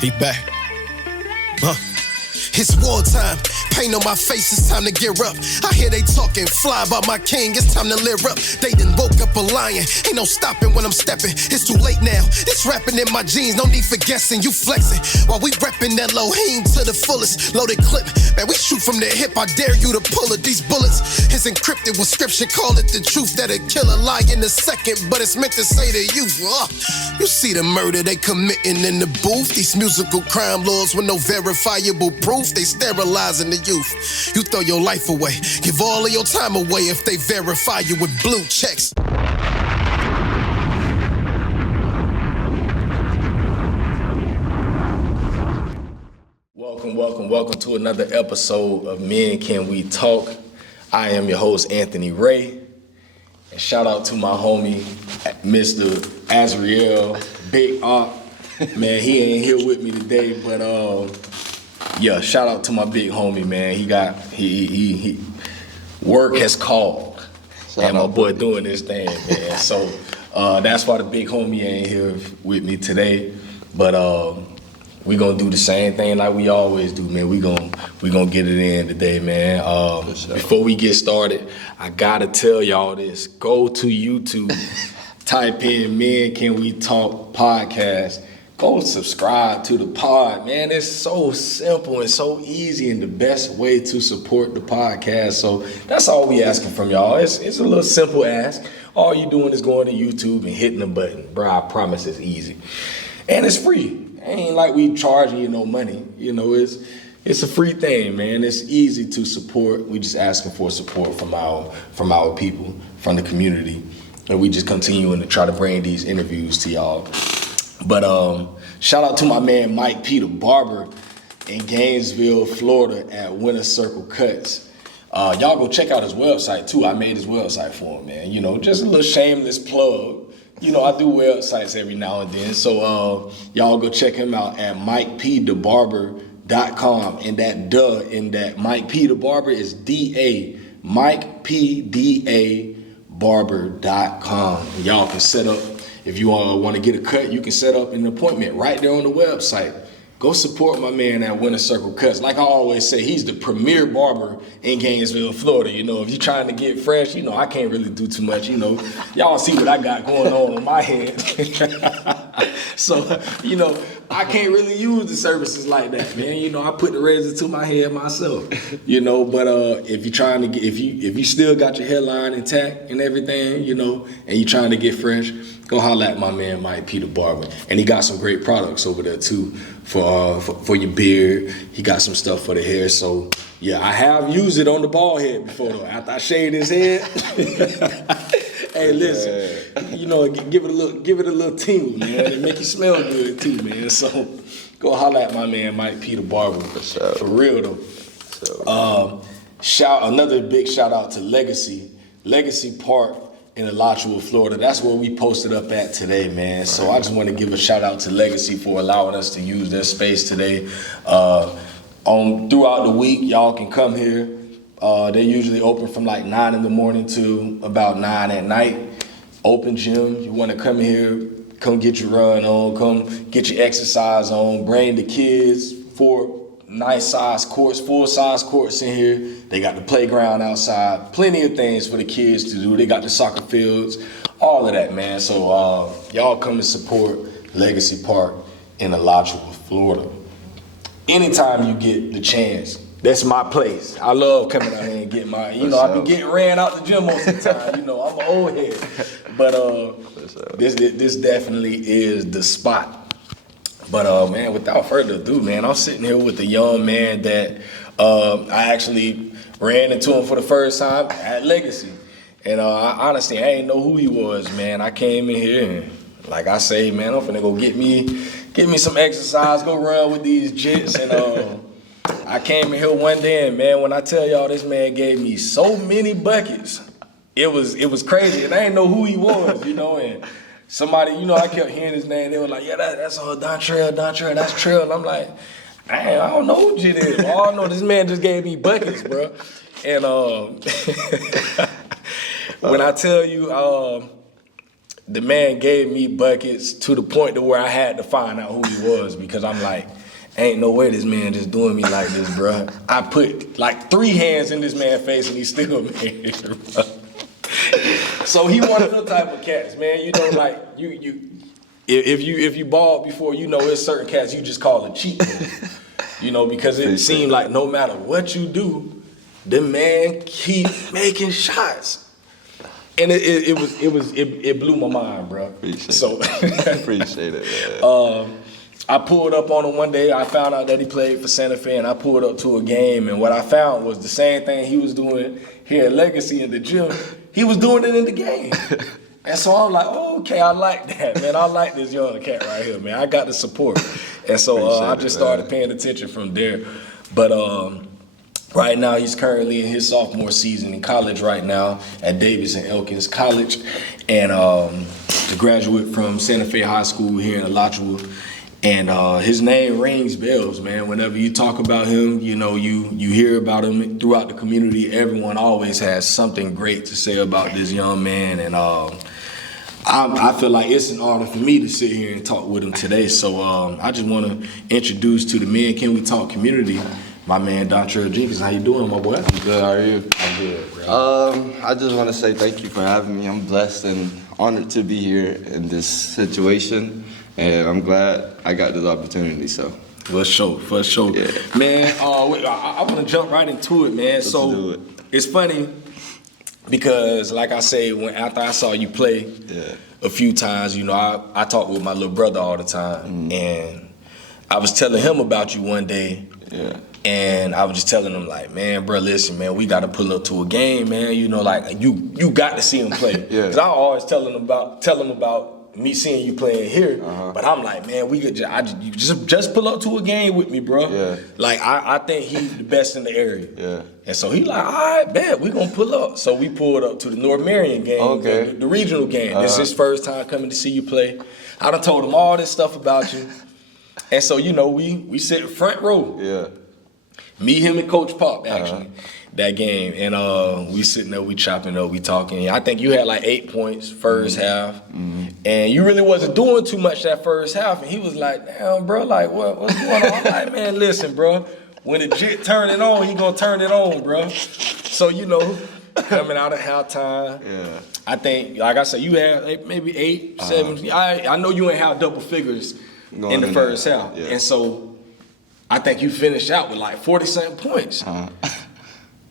He back. It's wartime. Pain on my face, it's time to gear up. I hear they talking fly about my king, it's time to leer up. They done woke up a lion, ain't no stopping when I'm stepping. It's too late now, it's rapping in my jeans, no need for guessing. You flexing, while we repping that Elohim to the fullest. Loaded clip, man, we shoot from the hip, I dare you to pull it. These bullets is encrypted with scripture, call it the truth. That'll kill a lie in a second, but it's meant to say to you. You see the murder they committing in the booth. These musical crime lords with no verifiable proof, they sterilizing the youth. You throw your life away, give all of your time away if they verify you with blue checks. Welcome to another episode of Men Can We Talk. I am your host, Anthony Ray. And shout out to my homie, Mr. Azriel, Big Op. Man, he ain't here with me today, but yeah, shout out to my big homie, man. He work has called. And my boy doing this thing, man. So that's why the big homie ain't here with me today. But we gonna do the same thing like we always do, man. We gonna get it in today, man. Before we get started, I gotta tell y'all this. Go to YouTube, type in Men Can We Talk podcast. Go subscribe to the pod, man. It's so simple and so easy and the best way to support the podcast. So that's all we asking from y'all. It's a little simple ask. All you doing is going to YouTube and hitting the button. Bro, I promise it's easy. And it's free. It ain't like we charging you no money. You know, it's a free thing, man. It's easy to support. We just asking for support from our people, from the community. And we just continuing to try to bring these interviews to y'all. But shout out to my man Mike P, the barber in Gainesville, Florida at Winter Circle Cuts. Y'all go check out his website too. I made his website for him, man. You know, just a little shameless plug. You know, I do websites every now and then. So y'all go check him out at MikePTheBarber.com. And that in that Mike P the Barber is D-A, MikePDA.Barber.com. And y'all can set up. If you want to get a cut, you can set up an appointment right there on the website. Go support my man at Winter Circle Cuts. Like I always say, he's the premier barber in Gainesville, Florida. You know, if you're trying to get fresh, you know, I can't really do too much. You know, y'all see what I got going on my head. So, you know, I can't really use the services like that, man. You know, I put the razor to my head myself. You know, but if you're trying to get, if you still got your hairline intact and everything, you know, and you're trying to get fresh, go holler at my man Mike P the Barber. And he got some great products over there too for your beard. He got some stuff for the hair. So yeah, I have used it on the bald head before though. After I shaved his head. Hey, listen, you know, give it a little tingle, man, and make you smell good too, man. So go holler at my man Mike P the Barber. For real though. Another big shout out to Legacy Park in Alachua, Florida. That's where we posted up at today, man. So I just want to give a shout out to Legacy for allowing us to use their space today. Throughout the week, y'all can come here. They're usually open from like 9 in the morning to about 9 at night. Open gym. You want to come here, come get your run on, come get your exercise on, bring the kids for nice size courts, full size courts in here. They got the playground outside, plenty of things for the kids to do. They got the soccer fields, all of that, man. So y'all come and support Legacy Park in Alachua, Florida. Anytime you get the chance, that's my place. I love coming out here and getting my, you know, I've been getting ran out the gym most of the time. You know, I'm an old head. But this definitely is the spot. But man, without further ado, man, I'm sitting here with a young man that I actually ran into him for the first time at Legacy. And I ain't know who he was, man. I came in here and like I say, man, I'm finna go get me some exercise, go run with these jits. And I came in here one day and man, when I tell y'all this man gave me so many buckets, it was crazy. And I didn't know who he was, you know, and somebody, you know, I kept hearing his name. They were like, yeah, that's Dontrell, that's Trell. I'm like, I don't know who Jit is. All I know, this man just gave me buckets, bro. And when I tell you, the man gave me buckets to the point to where I had to find out who he was because I'm like, ain't no way this man just doing me like this, bro. I put like 3 hands in this man's face and he still made it, bro. So he one of them type of cats, man. You know, like if you balled before, you know, there's certain cats you just call a cheat code. You know, because it seemed like no matter what you do, the man keep making shots. And it blew my mind, bro. Appreciate it, man. I pulled up on him one day. I found out that he played for Santa Fe, and I pulled up to a game, and what I found was the same thing he was doing here at Legacy in the gym. He was doing it in the game. And so I'm like, oh, okay, I like that, man. I like this young cat right here, man. I got the support. And so I just started paying attention from there. But right now, he's currently in his sophomore season in college right now at Davis and Elkins College. And a graduate from Santa Fe High School here in Alachua. And his name rings bells, man. Whenever you talk about him, you know, you hear about him throughout the community. Everyone always has something great to say about this young man. And I feel like it's an honor for me to sit here and talk with him today. So I just want to introduce to the Men Can We Talk community, my man Dontrell Jenkins. How you doing, my boy? I'm good. How are you? I'm good, bro. I just want to say thank you for having me. I'm blessed and honored to be here in this situation, and I'm glad I got this opportunity. So. For sure. Yeah. Man, I want to jump right into it, man. Let's do it. It's funny because, like I say, after I saw you play a few times, you know, I talk with my little brother all the time, and I was telling him about you one day. Yeah. And I was just telling him, like, man, bro, listen, man, we got to pull up to a game, man. You know, like, you got to see him play. Because I always tell him about me seeing you playing here. But I'm like, man, we could just pull up to a game with me, bro. Yeah. Like, I think he's the best in the area. Yeah. And so he like, all right, bet, we going to pull up. So we pulled up to the North Marion game, the regional game. This is his first time coming to see you play. I done told him all this stuff about you. And so, you know, we sit front row. Yeah. Me, him, and Coach Pop, actually, that game. And we sitting there, we chopping up, we talking. I think you had like 8 points first half. And you really wasn't doing too much that first half. And he was like, damn, bro, like, what's going on? I'm like, man, listen, bro. When the jit turn it on, he gonna turn it on, bro. So, you know, coming out of halftime, I think, like I said, you had maybe 8, 7. I know you ain't have double figures in the first half. Yeah. And so I think you finished out with like 40-something points.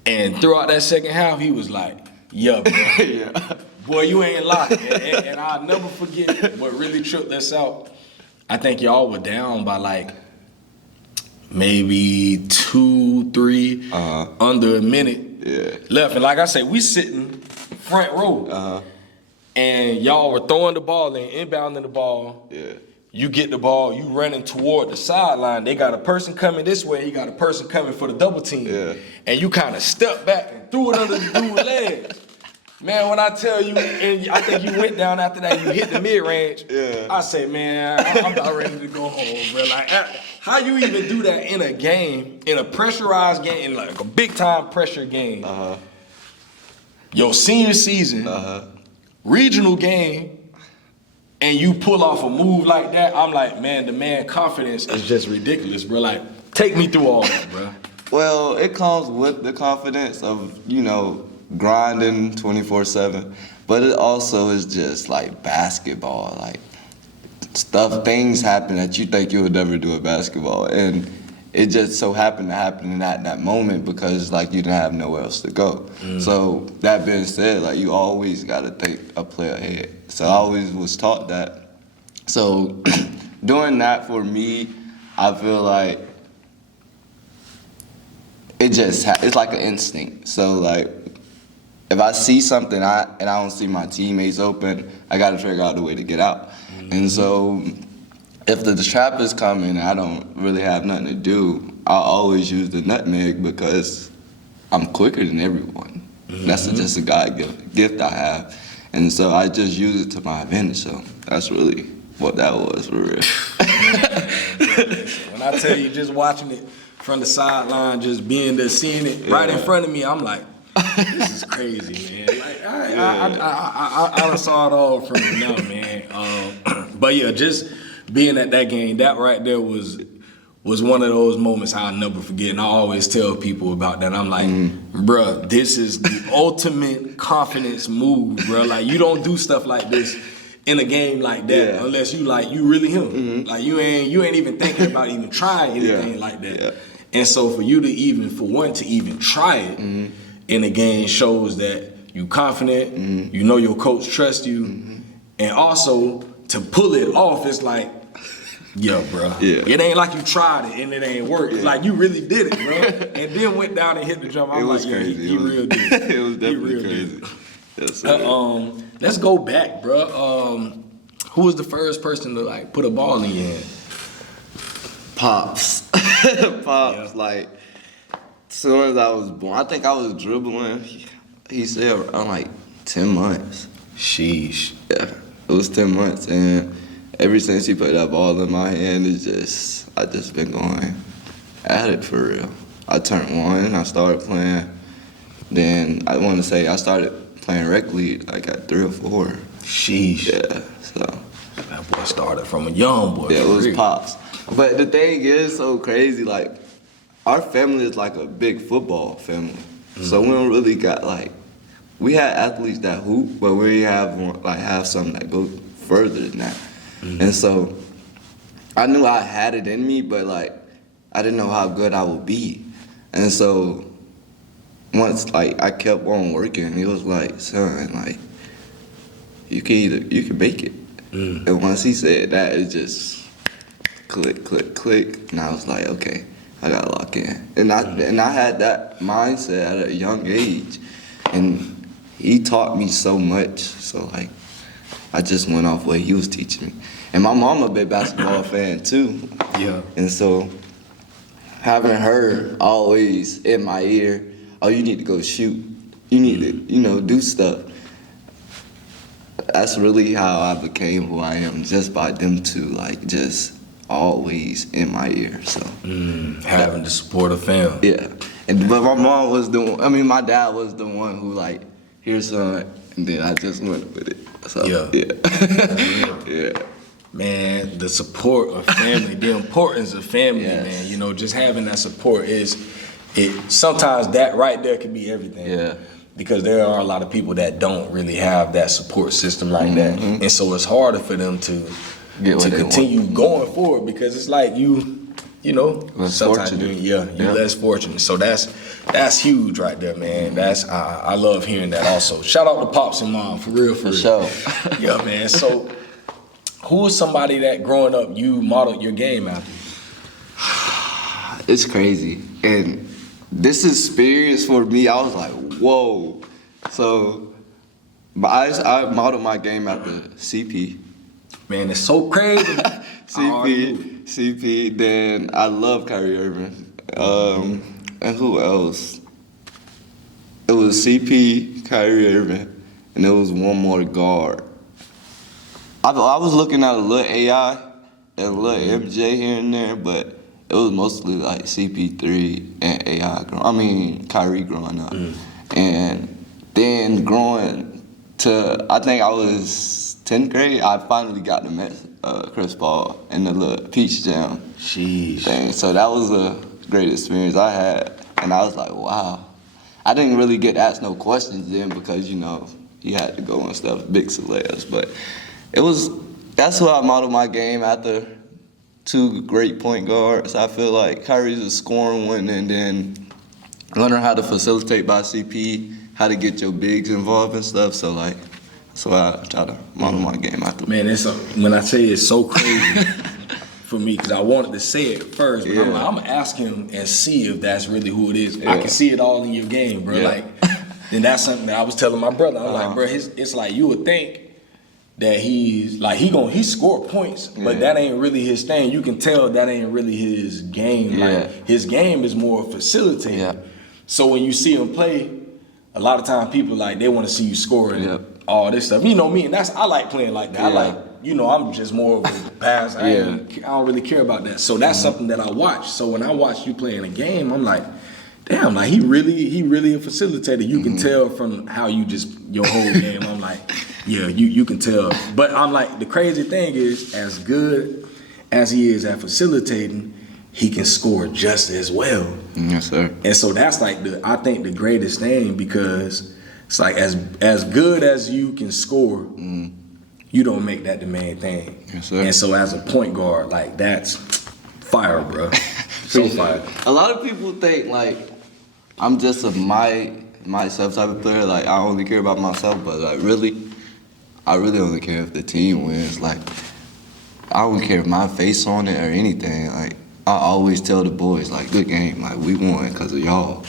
And throughout that second half, he was like, yeah, bro. Boy, you ain't lying. And I'll never forget what really tripped us out. I think y'all were down by like maybe 2, 3, under a minute left. And like I say, we sitting front row. And y'all were throwing the ball and inbounding the ball. You get the ball, you running toward the sideline. They got a person coming this way, you got a person coming for the double team. And you kind of step back and threw it under the dude's legs. Man, when I tell you, and I think you went down after that, you hit the mid-range, I say, man, I'm about ready to go home, bro. Like, how you even do that in a game, in a pressurized game, in like a big-time pressure game? Your senior season, regional game, and you pull off a move like that, I'm like, man, the man confidence is just ridiculous, bro. Like, take me through all that, bro. Well, it comes with the confidence of, you know, grinding 24/7, but it also is just like basketball. Like, things happen that you think you would never do at basketball, and it just so happened to happen in that moment because, like, you didn't have nowhere else to go. So that being said, like, you always got to think a play ahead. So I always was taught that. So doing that for me, I feel like it's like an instinct. So, like, if I see something and I don't see my teammates open, I got to figure out a way to get out. And so if the trap is coming and I don't really have nothing to do, I always use the nutmeg because I'm quicker than everyone. That's just a God gift I have. And so I just use it to my advantage. So that's really what that was for real. When I tell you, just watching it from the sideline, just being there, seeing it right in front of me, I'm like, This is crazy, man. Like, I done saw it all from now, man. But yeah, just being at that game, that right there was one of those moments I'll never forget. And I always tell people about that. I'm like, bruh, this is the ultimate confidence move, bruh. Like, you don't do stuff like this in a game like that unless you really him. Like, you ain't even thinking about even trying anything like that. Yeah. And so for you to even try it in a game shows that you confident, you know your coach trusts you, and also to pull it off, it's like, yeah, bro. Yeah. It ain't like you tried it and it ain't worked. Like, you really did it, bro. And then went down and hit the jump. I'm like, crazy. He real did it. It was definitely crazy. Yes, let's go back, bro. Who was the first person to like put a ball in your hand? Pops. Like, as soon as I was born, I think I was dribbling. He said around like 10 months. Sheesh. Yeah, it was 10 months, and ever since he put that ball in my hand, I just been going at it for real. I turned 1, I started playing. Then I want to say I started playing rec league like at 3 or 4. Sheesh. Yeah, so. That boy started from a young boy. Yeah, it was Pops. But the thing is so crazy, like, our family is like a big football family. So we don't really got like, we had athletes that hoop, but we have some that go further than that. And so I knew I had it in me, but like, I didn't know how good I would be. And so once like I kept on working, he was like, son, like, you can make it. And once he said that, it just click, click, click. And I was like, okay, I gotta lock in. And I had that mindset at a young age. And he taught me so much. So like, I just went off what he was teaching me. And my mom a big basketball fan too. Yeah. And so having her always in my ear, oh, you need to go shoot. You need to, do stuff. That's really how I became who I am, just by them two, like, just always in my ear. So having the support of family. Yeah. But my mom was my dad was the one who like, here's son, and then I just went with it. So yeah. Man, the support of family, the importance of family, man. Just having that support sometimes that right there can be everything. Yeah. Because there are a lot of people that don't really have that support system like that. And so it's harder for them to continue going forward, because it's like sometimes you're less fortunate. So that's huge right there, man. I love hearing that also. Shout out to Pops and Mom, for real. For sure. Yeah, man. So who was somebody that growing up you modeled your game after? It's crazy. And this experience for me, I was like, whoa. So, but I modeled my game after CP. Man, it's so crazy. CP. Then I love Kyrie Irving. And who else? It was CP, Kyrie Irving, and there was one more guard. I was looking at a little AI and a little MJ here and there, but it was mostly like CP3 and Kyrie growing up. And then growing to, I think I was 10th grade, I finally got to meet Chris Paul in the little Peach Jam thing. So that was a great experience I had. And I was like, wow. I didn't really get asked no questions then because, he had to go and stuff, big celebs. But that's who I modeled my game after. 2 great point guards. I feel like Kyrie's a scoring one, and then learning how to facilitate by CP, how to get your bigs involved and stuff. So like, that's why I try to model my game after. Man, when I say it's so crazy for me, because I wanted to say it first, but I'm gonna ask him and see if that's really who it is. I can see it all in your game, bro. Like, and that's something that I was telling my brother. I'm like, bro, it's like you would think that he's like he score points, but that ain't really his thing. You can tell that ain't really his game. Like, his game is more facilitating. Yeah. So when you see him play, a lot of times people like they want to see you score and all this stuff. You know me, and I like playing like that. I like, I'm just more of a pass. I don't really care about that. So that's something that I watch. So when I watch you playing a game, I'm like, damn, like he really a facilitator. You can tell from how you just your whole game. I'm like, yeah, you can tell. But I'm like, the crazy thing is, as good as he is at facilitating, he can score just as well. Yes, sir. And so that's like I think the greatest thing, because it's like as good as you can score, you don't make that the main thing. Yes, sir. And so as a point guard, like that's fire, bro. So fire. A lot of people think like I'm just a myself type of player. Like I only care about myself, but like I really only care if the team wins. Like I don't care if my face on it or anything. Like I always tell the boys, like, good game. Like we won because of y'all,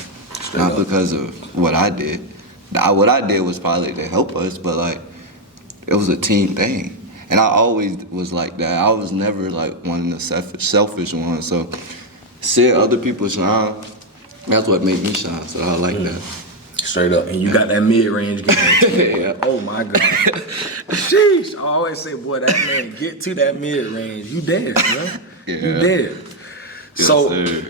not because of what I did. What I did was probably to help us, but like it was a team thing. And I always was like that. I was never like one of the selfish ones. So seeing other people shine, that's what made me shine. So I like that. Straight up. And you got that mid-range game. Yeah. Oh my God. Sheesh. I always say, boy, that man get to that mid-range. You dead, bro. Yeah. You dead. Yes, So sir.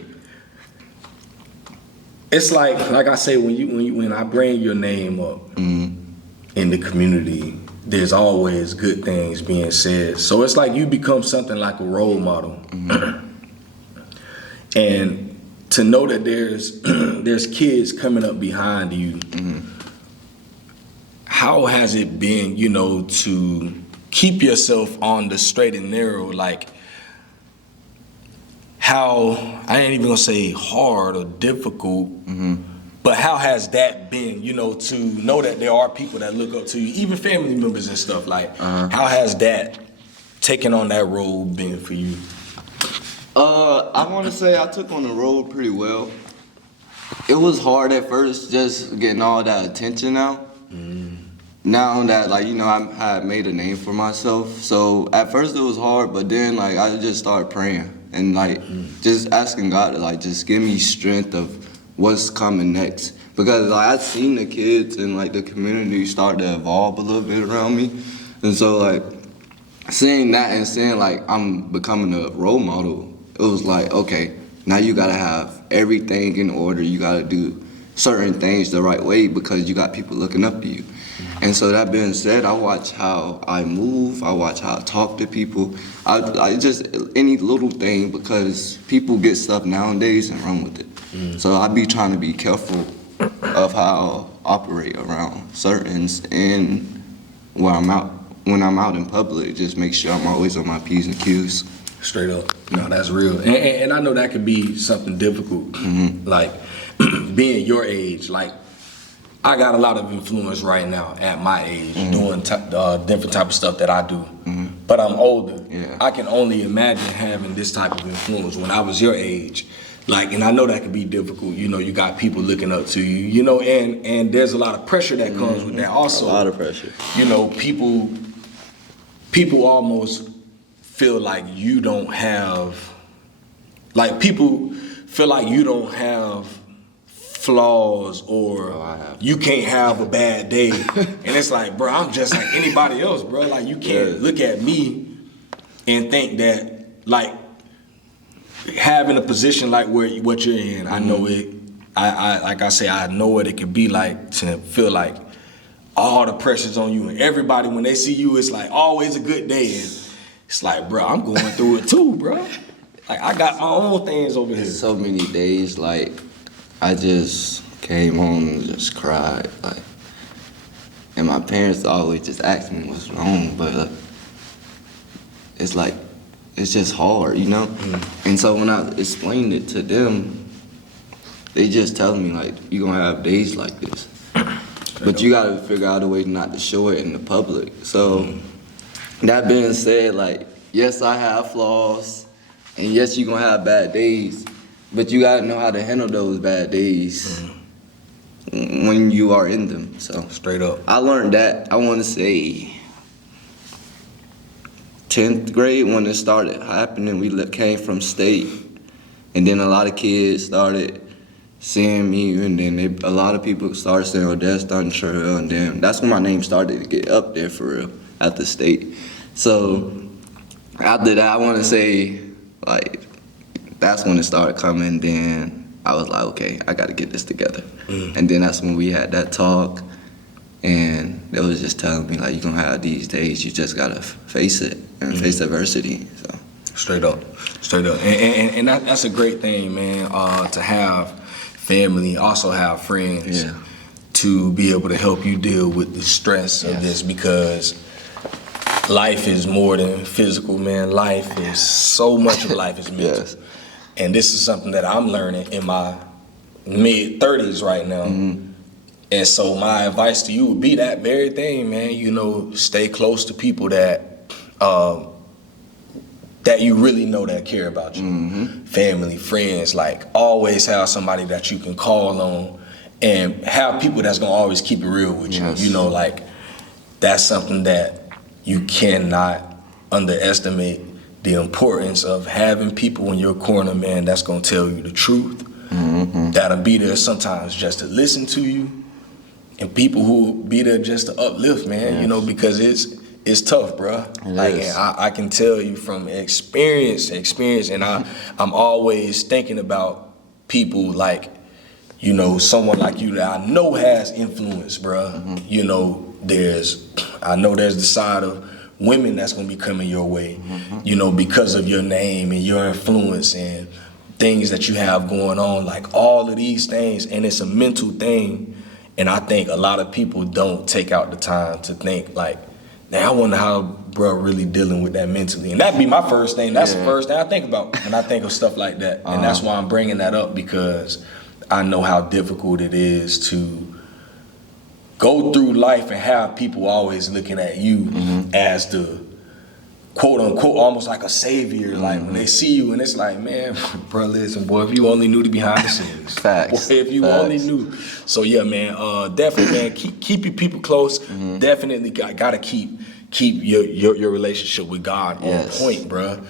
it's like I say, when I bring your name up in the community, there's always good things being said. So it's like you become something like a role model. And to know that there's kids coming up behind you, how has it been, to keep yourself on the straight and narrow? Like, how, I ain't even gonna say hard or difficult, but how has that been, to know that there are people that look up to you, even family members and stuff? Like, how has that taking on that role been for you? I want to say I took on the road pretty well. It was hard at first, just getting all that attention out. Now that, like, I had made a name for myself. So at first it was hard, but then, like, I just started praying and, like, just asking God to, like, just give me strength of what's coming next. Because, like, I've seen the kids and, like, the community start to evolve a little bit around me. And so, like, seeing that and seeing, like, I'm becoming a role model, it was like, okay, now you gotta have everything in order. You gotta do certain things the right way because you got people looking up to you. And so that being said, I watch how I move, I watch how I talk to people. I just, any little thing, because people get stuff nowadays and run with it. So I be trying to be careful of how I operate around certains and when I'm out in public, just make sure I'm always on my P's and Q's. Straight up. No, that's real. And I know that could be something difficult. Like, being your age, like, I got a lot of influence right now at my age, doing different type of stuff that I do. But I'm older. Yeah. I can only imagine having this type of influence when I was your age. Like, and I know that could be difficult. You got people looking up to you, and there's a lot of pressure that comes with that also. A lot of pressure. People almost feel like you don't have, like, people feel like you don't have flaws or you can't have a bad day. And it's like, bro, I'm just like anybody else, bro. Like, you can't look at me and think that, like, having a position like what you're in, I know it, I like I say, I know what it could be like to feel like all the pressure's on you, and everybody, when they see you, it's like always a good day. And it's like, bro, I'm going through it too, bro. Like, I got my own things over here. So many days, like, I just came home and just cried, like, and my parents always just ask me what's wrong, but it's like, it's just hard, And so when I explained it to them, they just tell me, like, you're gonna have days like this, but you gotta figure out a way not to show it in the public. So that being said, like, yes, I have flaws, and yes, you're gonna have bad days, but you gotta know how to handle those bad days when you are in them. So straight up, I learned that, I want to say 10th grade when it started happening. We came from state, and then a lot of kids started seeing me, and then a lot of people started saying, oh, that's Dontrell, and then that's when my name started to get up there for real at the state. So after that, I want to say, like, that's when it started coming. Then I was like, okay, I got to get this together. And then that's when we had that talk, and they was just telling me, like, you're going to have these days, you just got to face it and face adversity. So Straight up. And that's a great thing, man, to have family, also have friends to be able to help you deal with the stress of this, because life is more than physical, man. Life is, so much of life is mental. Yes. And this is something that I'm learning in my mid-30s right now. And so my advice to you would be that very thing, man. You know, stay close to people that you really know that care about you. Family, friends, like always have somebody that you can call on, and have people that's gonna always keep it real with you. You know, like that's something that you cannot underestimate, the importance of having people in your corner, man, that's gonna tell you the truth. That'll be there sometimes just to listen to you, and people who will be there just to uplift, man. You know, because it's tough, bro. And I can tell you from experience, and I'm always thinking about people like, you know, someone like you that I know has influence, bro. You know, I know there's the side of women that's gonna be coming your way, you know, because of your name and your influence and things that you have going on, like all of these things, and it's a mental thing. And I think a lot of people don't take out the time to think like, man, I wonder how bro really dealing with that mentally. And that'd be my first thing. That's the first thing I think about when I think of stuff like that. And that's why I'm bringing that up, because I know how difficult it is to go through life and have people always looking at you as the quote unquote almost like a savior. Like when they see you and it's like, man, bro, listen, boy, if you only knew the behind the scenes. Facts. Boy, if you only knew. So yeah, man, definitely, man, keep your people close. Definitely gotta keep your relationship with God on point, bro.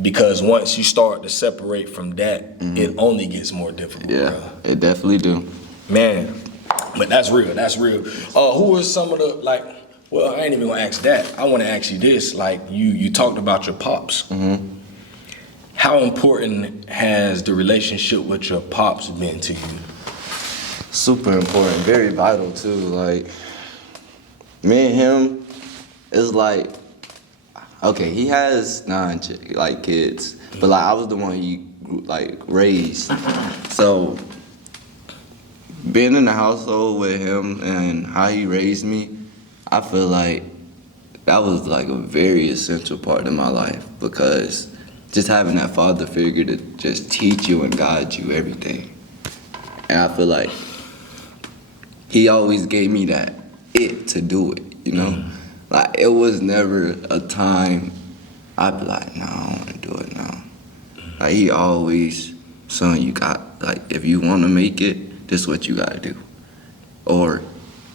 Because once you start to separate from that, it only gets more difficult. Bro. It definitely do. Man, but that's real. Who are some of the, like, well, I ain't even gonna ask that. I wanna ask you this. Like, you talked about your pops. How important has the relationship with your pops been to you? Super important, very vital too. Like, me and him is like, okay, he has 9 kids, but like I was the one he raised. So being in the household with him and how he raised me, I feel like that was like a very essential part of my life, because just having that father figure to just teach you and guide you everything. And I feel like he always gave me that it to do it, you know? Like, it was never a time I'd be like, no, I don't want to do it now. Like, he always, son, you got, like, if you want to make it, this is what you got to do. Or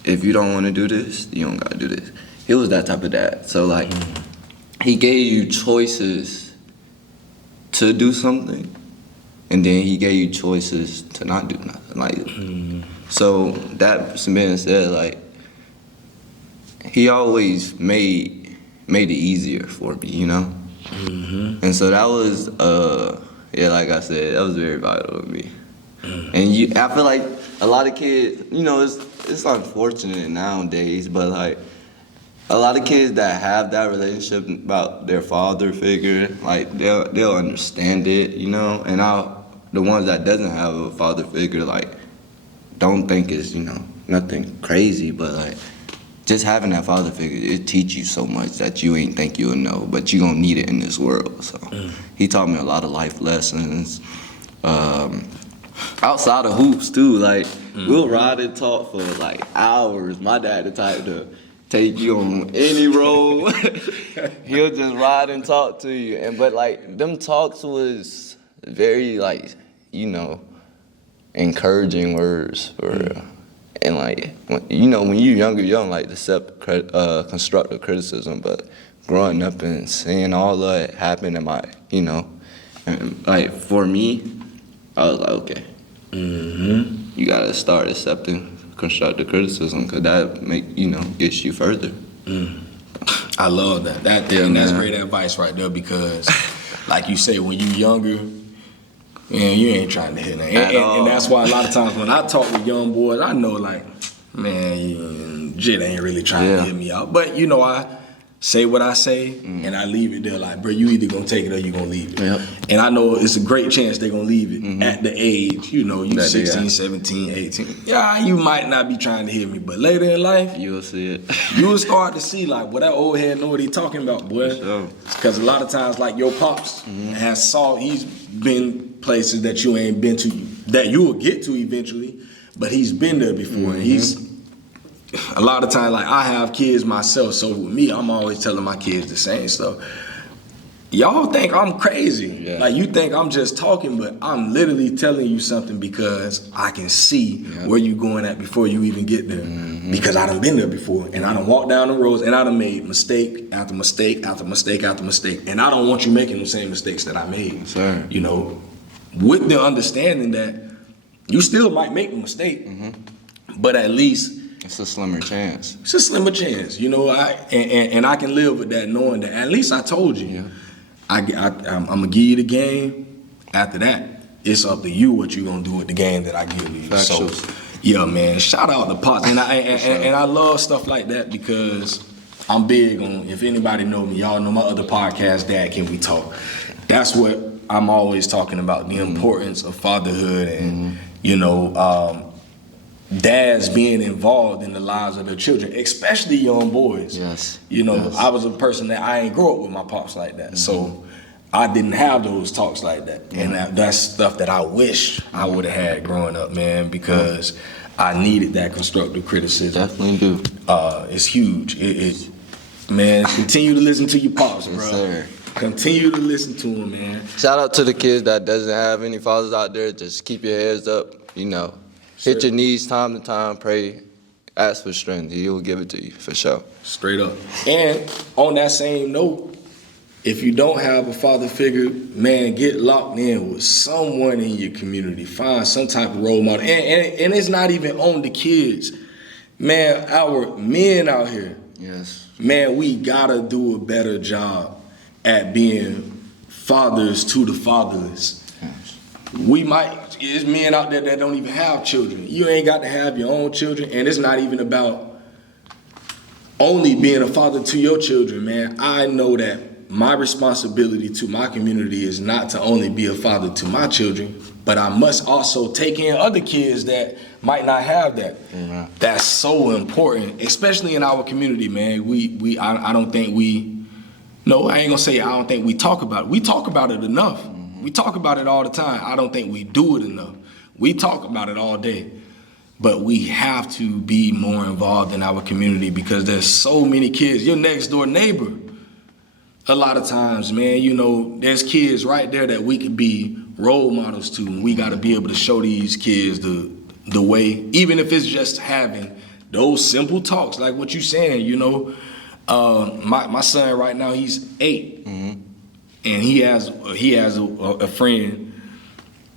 if you don't want to do this, you don't got to do this. He was that type of dad. So, like, he gave you choices to do something, and then he gave you choices to not do nothing. Like, so that being said, like, he always made it easier for me, you know? And so that was, like I said, that was very vital to me. And I feel like a lot of kids, you know, it's unfortunate nowadays, but like a lot of kids that have that relationship about their father figure, like they'll understand it, you know? And the ones that doesn't have a father figure, like, don't think it's, you know, nothing crazy, but like, just having that father figure, it teach you so much that you ain't think you'll know, but you gonna need it in this world. So he taught me a lot of life lessons. Outside of hoops too, like we'll ride and talk for like hours. My dad the type to take you on any road. He'll just ride and talk to you. But like them talks was very like, you know, encouraging words for and like, you know, when you're younger, you don't like to accept constructive criticism, but growing up and seeing all of it happen in my, you know, and like for me, I was like, okay, you gotta start accepting constructive criticism, because that gets you further. I love that. That's great advice right there, because like you say, when you're younger, Man, you ain't trying to hear that. And that's why a lot of times when I talk with young boys, I know like, man, Jit ain't really trying to hear me out. But you know, I say what I say, and I leave it there like, bro, you either gonna take it or you gonna leave it. Yep. And I know it's a great chance they're gonna leave it at the age, you know, you 16, 17, 18. Yeah, you might not be trying to hear me, but later in life, you'll see it. You'll start to see like, well, that old head know what he talking about, boy. Because a lot of times, like your pops he's been places that you ain't been to, that you will get to eventually, but he's been there before, and he's a lot of times, like I have kids myself, so with me, I'm always telling my kids the same stuff. Y'all think I'm crazy. Like you think I'm just talking, but I'm literally telling you something because I can see where you're going at before you even get there. Because I done been there before, and I done walked down the roads, and I done made mistake after mistake after mistake after mistake, and I don't want you making the same mistakes that I made. Sir. You know, with the understanding that you still might make a mistake, but at least it's a slimmer chance. It's a slimmer chance, you know. And I can live with that, knowing that at least I told you. Yeah. I'm gonna give you the game. After that, it's up to you what you gonna do with the game that I give you. So, yeah, man. Shout out to Pops, and I love stuff like that because I'm big on. If anybody know me, y'all know my other podcast, Dad Can We Talk. That's what I'm always talking about: the importance of fatherhood, and you know. Dads being involved in the lives of their children, especially young boys. Yes. You know, I was a person that I ain't grow up with my pops like that. So I didn't have those talks like that. And that's stuff that I wish I would have had growing up, man, because I needed that constructive criticism. Definitely do. It's huge. Man, continue to listen to your pops, bro. Sir. Continue to listen to him, man. Shout out to the kids that doesn't have any fathers out there. Just keep your heads up, you know. Hit your knees time to time, pray, ask for strength. He will give it to you, for sure. Straight up. And on that same note, if you don't have a father figure, man, get locked in with someone in your community. Find some type of role model. And it's not even on the kids. Man, our men out here, man, we gotta do a better job at being fathers to the fatherless. There's men out there that don't even have children. You ain't got to have your own children, and it's not even about only being a father to your children, man. I know that my responsibility to my community is not to only be a father to my children, but I must also take in other kids that might not have that. That's so important, especially in our community, man. I don't think I ain't gonna say I don't think we talk about it. We talk about it enough. We talk about it all the time. I don't think we do it enough. We talk about it all day. But we have to be more involved in our community because there's so many kids. Your next door neighbor, a lot of times, man, you know, there's kids right there that we could be role models to. And we got to be able to show these kids the way, even if it's just having those simple talks, like what you're saying, you know. My son right now, he's 8. And he has a friend,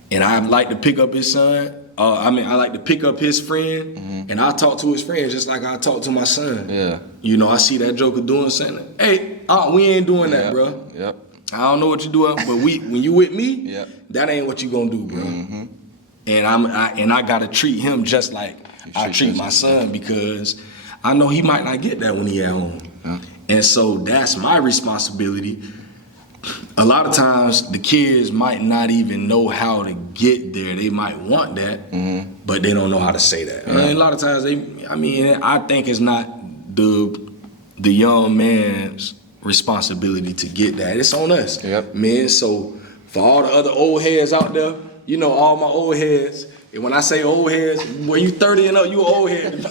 and I like to pick up his son. I like to pick up his friend, and I talk to his friend just like I talk to my son. Yeah. You know, I see that joker doing something. Hey, we ain't doing that, bro. Yep. I don't know what you're doing, but when you with me, that ain't what you gonna do, bro. And I gotta treat him just like I treat my son because I know he might not get that when he at home. And so that's my responsibility. A lot of times the kids might not even know how to get there. They might want that, but they don't know how to say that. And a lot of times I think it's not the young man's responsibility to get that. It's on us, man. So for all the other old heads out there, you know, all my old heads, and when I say old heads, when you 30 and up, you old head.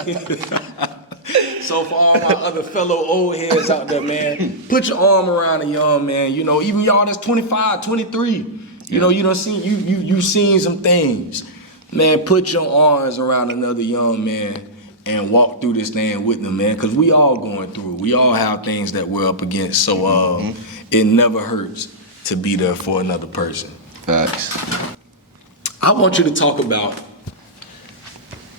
So for all my other fellow old heads out there, man, put your arm around a young man. You know, even y'all that's 25, 23. You know, you done seen you seen some things. Man, put your arms around another young man and walk through this thing with them, man. Cause we all going through. We all have things that we're up against. So it never hurts to be there for another person. Facts. I want you to talk about.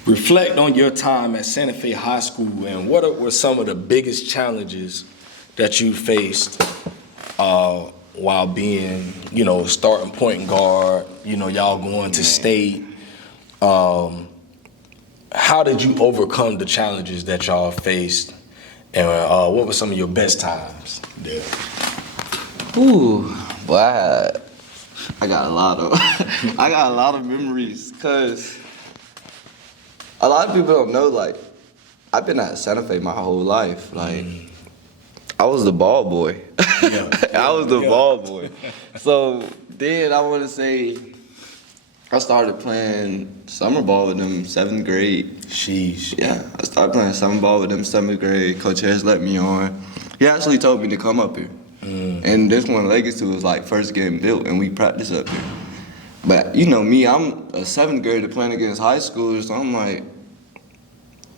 Reflect on your time at Santa Fe High School and what were some of the biggest challenges that you faced while being, starting point guard, y'all going to state. How did you overcome the challenges that y'all faced? And what were some of your best times there? Ooh, boy, I got a lot of I got a lot of memories, cause a lot of people don't know, like, I've been at Santa Fe my whole life. Like, I was the ball boy. I was the ball boy. So then I want to say I started playing summer ball with them 7th grade. Sheesh. Yeah, I started playing summer ball with them 7th grade. Coach Harris let me on. He actually told me to come up here. And this one, Legacy, was like first getting built, and we practiced up here. But you know me, I'm a 7th grader playing against high schoolers, so I'm like,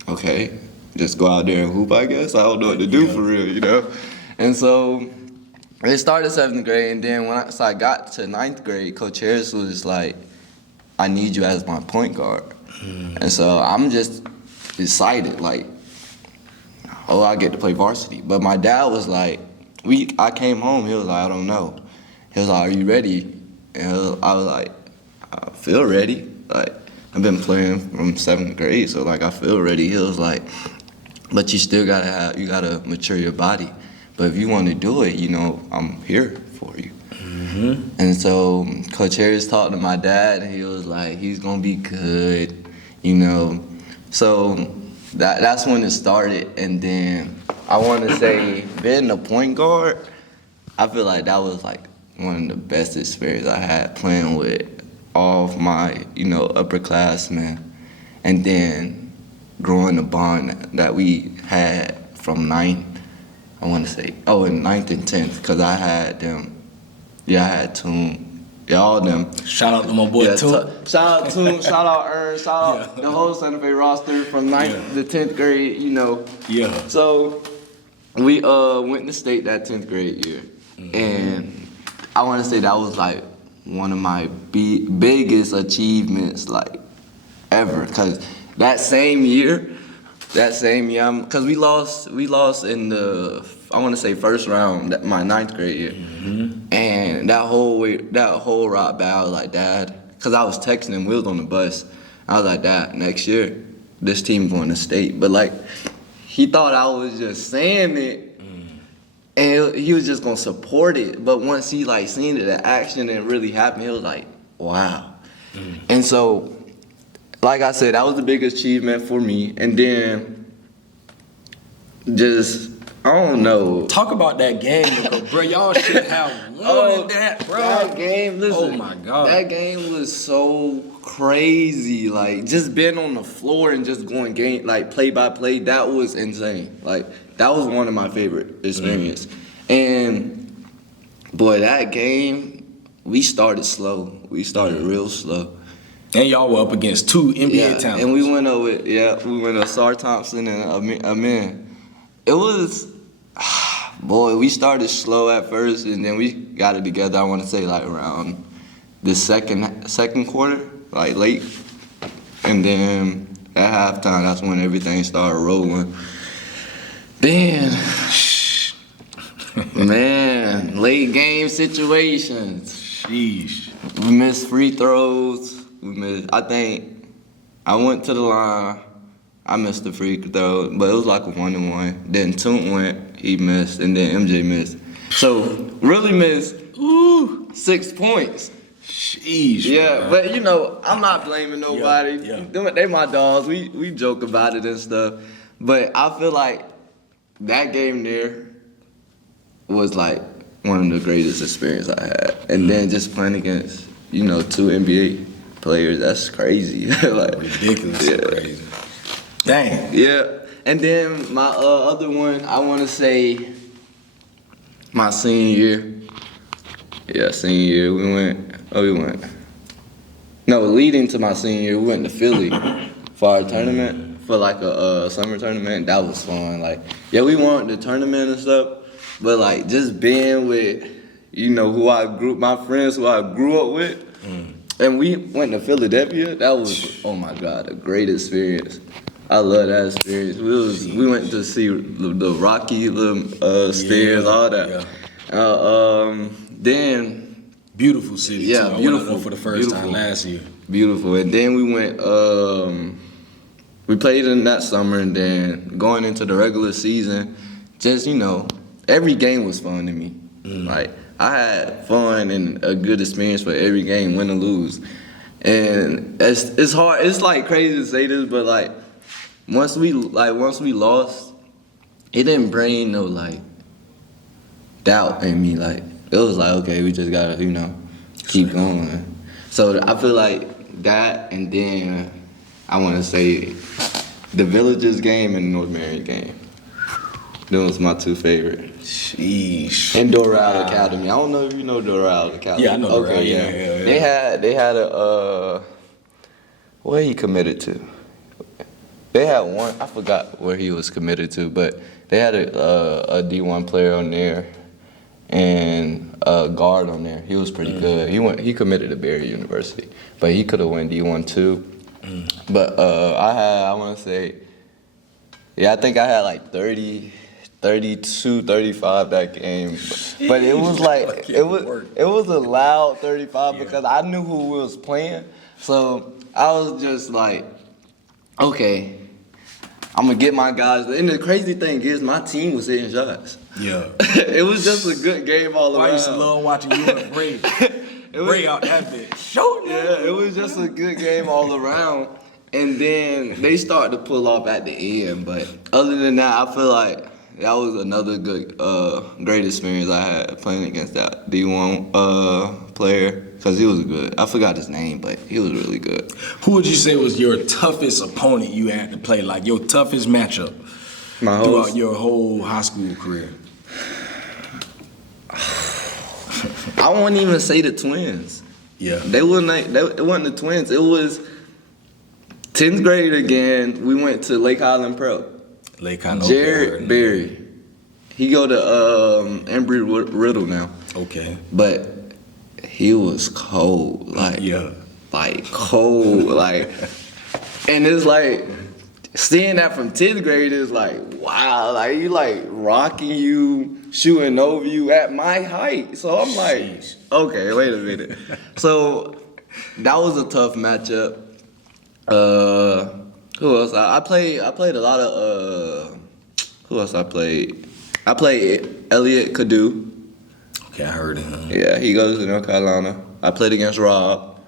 okay, just go out there and hoop, I guess. I don't know what to do for real, And so it started 7th grade, and then so I got to 9th grade, Coach Harris was like, I need you as my point guard. And so I'm just excited, like, oh, I get to play varsity. But my dad was like, I came home, he was like, I don't know. He was like, are you ready? And I was like, I feel ready. Like, I've been playing from 7th grade, so like I feel ready. He was like, but you still gotta mature your body. But if you want to do it, I'm here for you. And so Coach Harris talked to my dad, and he was like, he's gonna be good, So that's when it started. And then I want to say, being a point guard, I feel like that was like one of the best experiences I had, playing with all of my, upperclassmen, and then growing the bond that we had from 9th, I want to say, in 9th and 10th, because I had them. Yeah, I had Toon. Yeah, all of them. Shout out to my boy Toon. Shout out Toon, shout out Ern, shout out the whole Santa Fe roster from 9th to 10th grade, Yeah. So we went to state that 10th grade year. And I want to say that was like one of my biggest achievements, like, ever. Because that same year, because we lost in the, I want to say, first round, my 9th grade year. And that whole rock back, I was like, Dad, because I was texting him, we was on the bus. I was like, Dad, next year, this team going to state. But like, he thought I was just saying it, and he was just gonna support it. But once he like seen it in action and it really happened, he was like, wow. And so, like I said, that was the biggest achievement for me. And then, just, I don't know. Talk about that game, because, bro, y'all should have won that, bro. That game, listen. Oh, my God. That game was so crazy. Like, just being on the floor and just going game, like, play by play, that was insane. Like, that was one of my favorite experiences. And, boy, that game, we started slow. We started real slow. And y'all were up against 2 NBA talents. And we went up Sar Thompson and Amin. It was, boy, we started slow at first, and then we got it together, I want to say, like, around the second quarter, like, late. And then at halftime, that's when everything started rolling. Then, man, late game situations. Sheesh. We missed free throws. I think I went to the line. I missed the free throw, but it was like a 1-1. Then Toon went, he missed, and then MJ missed. So really missed 6 points. Sheesh. Yeah, man. but I'm not blaming nobody. Yeah. They my dogs. We joke about it and stuff. But I feel like that game there was like one of the greatest experiences I had. And then just playing against, 2 NBA players, that's crazy. Like, ridiculously crazy. Dang. Yeah. And then my other one, I want to say my senior year. Yeah, senior year, leading to my senior year, we went to Philly for our tournament, for like a summer tournament. That was fun. Like, yeah, we won the tournament and stuff, but like just being with, my friends who I grew up with, and we went to Philadelphia. That was, oh my God, a great experience. I love that experience. We went to see the Rocky stairs, all that. then beautiful city. Yeah, too. beautiful. I went for the first time last year. Beautiful. And then we went. We played in that summer, and then going into the regular season, just every game was fun to me. Like I had fun and a good experience for every game, win or lose. And it's hard. It's like crazy to say this, but like once we lost, it didn't bring no like doubt in me. Like it was like, okay, we just gotta keep going. So I feel like that, and then I want to say the Villagers game and the North Marion game. Those my two favorite. Sheesh. And Doral Academy. I don't know if you know Doral Academy. Yeah, I know Doral. Okay, yeah. They had a where he committed to. They had one. I forgot where he was committed to, but they had a D1 player on there and a guard on there. He was pretty good. He committed to Barry University, but he could have went D1 too. But I want to say, I think I had like 30, 32, 35 that game. But it was like it was a loud 35 because I knew who we was playing. So I was just like, okay, I'm gonna get my guys. And the crazy thing is, my team was hitting shots. Yeah. It was just a good game all around. I used to love watching you and Bray. Bray out that bitch. Shoot. Yeah, it was just a good game all around. And then they started to pull off at the end. But other than that, I feel like that was another good, great experience I had playing against that D1 player. Because he was good. I forgot his name, but he was really good. Who would you say was your toughest opponent you had to play? Like your toughest matchup throughout your whole high school career? I wouldn't even say the Twins. Yeah. It wasn't the Twins. It was 10th grade again. We went to Lake Highland Pro. Lake Highland. Jared Berry. He go to Embry-Riddle now. Okay. But he was cold. Like cold. Like, and it's like seeing that from 10th grade is like, wow, like you like rocking you, shooting over you at my height. So I'm like, okay, wait a minute. So that was a tough matchup. Who else? I played a lot of who else I played? I played Elliot Cadu. Okay, I heard him. Yeah, he goes to North Carolina. I played against Rob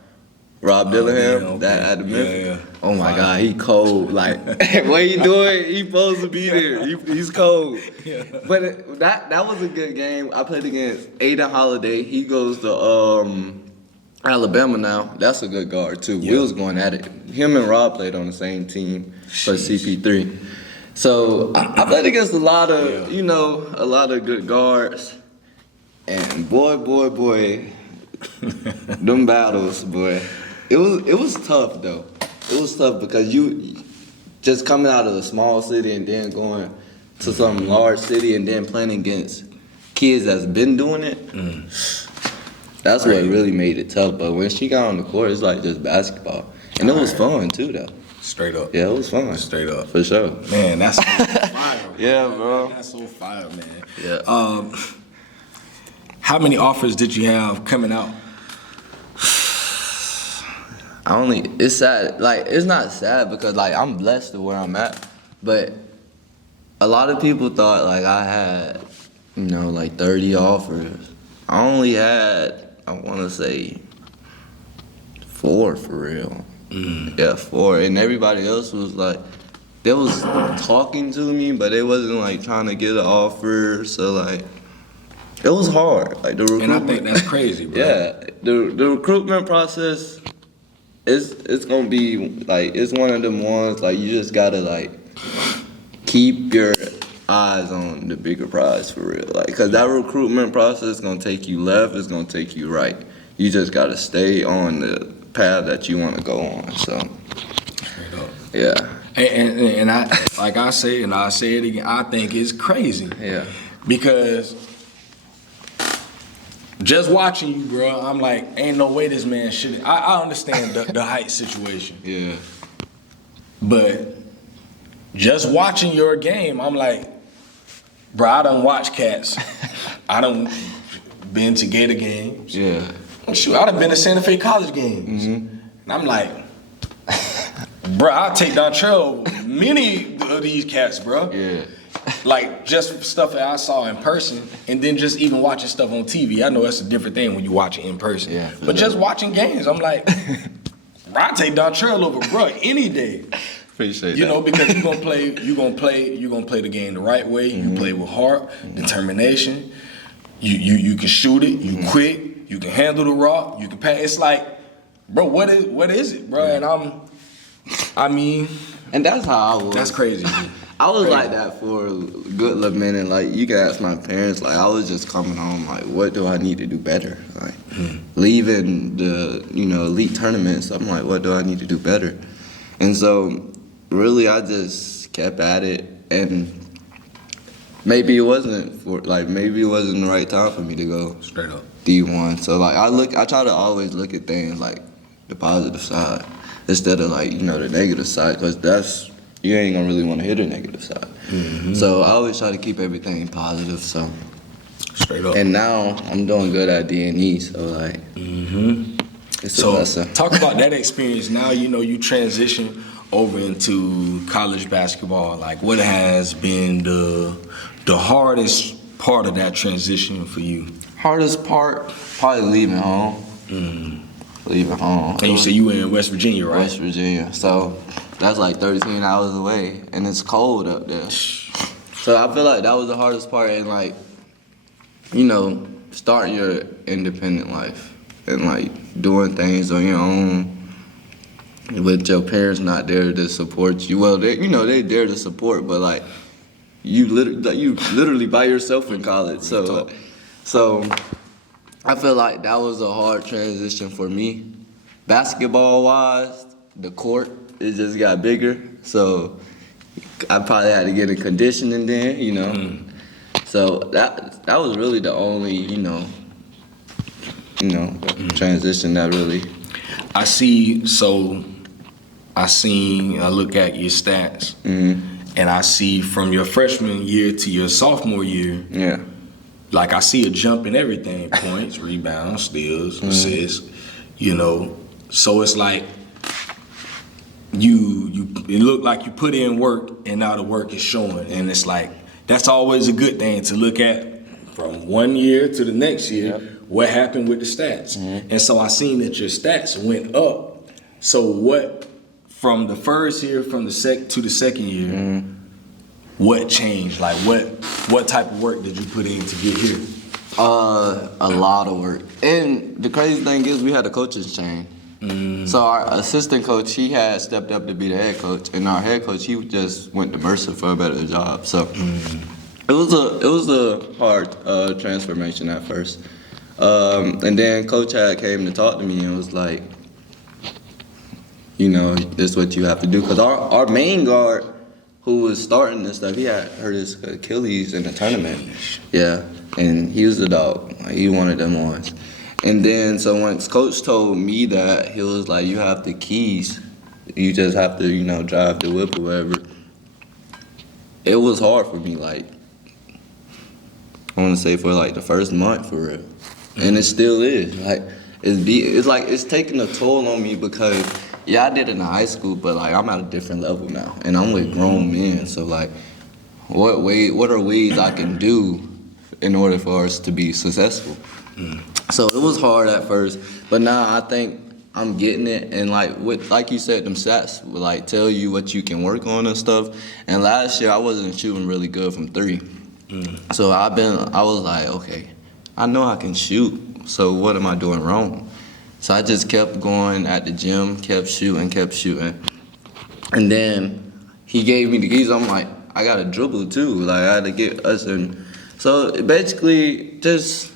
Dillingham, that at the Memphis. Yeah. Oh my God, he cold. Like, what he doing? He supposed to be there. He's cold. Yeah. But that was a good game. I played against Aiden Holiday. He goes to Alabama now. That's a good guard too. Yeah. We was going at it. Him and Rob played on the same team for CP3. So I played against a lot of a lot of good guards. And boy, them battles, boy. It was tough though. It was tough because you just coming out of a small city and then going to some large city and then playing against kids that's been doing it. That's what really made it tough. But when she got on the court, it's like just basketball. And it was fun too though. Straight up. Yeah, it was fun. Straight up. For sure. Man, that's so fire. Yeah, bro. That's so fire, man. Yeah. How many offers did you have coming out? It's sad. Like, it's not sad because, like, I'm blessed to where I'm at. But a lot of people thought, like, I had, like 30 offers. I only had, I want to say, 4 for real. Yeah, 4. And everybody else was, like, they was talking to me, but they wasn't, like, trying to get an offer. So, like, it was hard. Like, the recruitment. And I think that's crazy, bro. Yeah, the recruitment process, it's gonna be like it's one of them ones like you just gotta like keep your eyes on the bigger prize for real. Like, cause that recruitment process is gonna take you left, it's gonna take you right. You just gotta stay on the path that you want to go on. So, Straight up. yeah. And I like I say, and I'll say it again. I think it's crazy. Yeah. Because just watching you, bro, I'm like, ain't no way this man should. I understand the height situation. Yeah. But just watching your game, I'm like, bro, I done watch cats. I done been to Gator games. Yeah. Shoot, I'd have been to Santa Fe College games. And I'm like, bro, I'll take Dontrell over many of these cats, bro. Yeah. Like, just stuff that I saw in person, and then just even watching stuff on TV. I know that's a different thing when you watch it in person. Yeah, but just watching games, I'm like, bro, I'll take Dontrell over, bro, any day. Appreciate that. You know, because you're gonna play the game the right way. You play with heart, determination. You can shoot it. You quick. You can handle the rock. You can pass. It's like, bro, what is it, bro? And and that's how I was. that's crazy. I was like that for a good little minute. Like, you can ask my parents. Like, I was just coming home. Like, what do I need to do better? Like, leaving the elite tournaments. I'm like, what do I need to do better? And so, really, I just kept at it. And maybe it wasn't the right time for me to go Straight up D1. So like, I try to always look at things like the positive side instead of like the negative side, because you ain't gonna really want to hit the negative side. So I always try to keep everything positive. So straight up. And now I'm doing good at D&E. So like, it's a blessing. Talk about that experience. Now you transition over into college basketball. Like, what has been the hardest part of that transition for you? Hardest part, probably leaving home. Leaving home. And you say you were in West Virginia, right? West Virginia. So that's like 13 hours away, and it's cold up there. So I feel like that was the hardest part, and like, starting your independent life and like doing things on your own with your parents not there to support you. Well, they there to support, but like you literally by yourself in college. So I feel like that was a hard transition for me. Basketball-wise, the court, it just got bigger. So I probably had to get a conditioning then, So that was really the only, transition that really. I look at your stats, and I see from your freshman year to your sophomore year, like I see a jump in everything: points, rebounds, steals, assists. So it's like it looked like you put in work, and now the work is showing, and it's like that's always a good thing to look at from one year to the next year. What happened with the stats? And so I seen that your stats went up. So what? From the first year, to the second year, what changed? Like what type of work did you put in to get here? A lot of work. And the crazy thing is we had a coaches change. So our assistant coach, he had stepped up to be the head coach, and our head coach, he just went to Mercer for a better job. So it was a hard transformation at first. And then Coach came to talk to me and was like, this is what you have to do. Because our main guard, who was starting this stuff, he had hurt his Achilles in the tournament. Yeah, and he was the dog. Like, he wanted them ones. And then, so once Coach told me that, he was like, you have the keys. You just have to, drive the whip or whatever. It was hard for me, like, I want to say for like the first month, for real. And it still is. Like, it's taking a toll on me because, I did it in high school, but like I'm at a different level now, and I'm with grown men. So like, what are ways I can do in order for us to be successful? So it was hard at first, but now I think I'm getting it. And like you said, them stats will like tell you what you can work on and stuff. And last year I wasn't shooting really good from three, so I was like, okay, I know I can shoot. So what am I doing wrong? So I just kept going at the gym, kept shooting. And then he gave me the keys. I'm like, I got to dribble too. Like, I had to get us in. So basically, just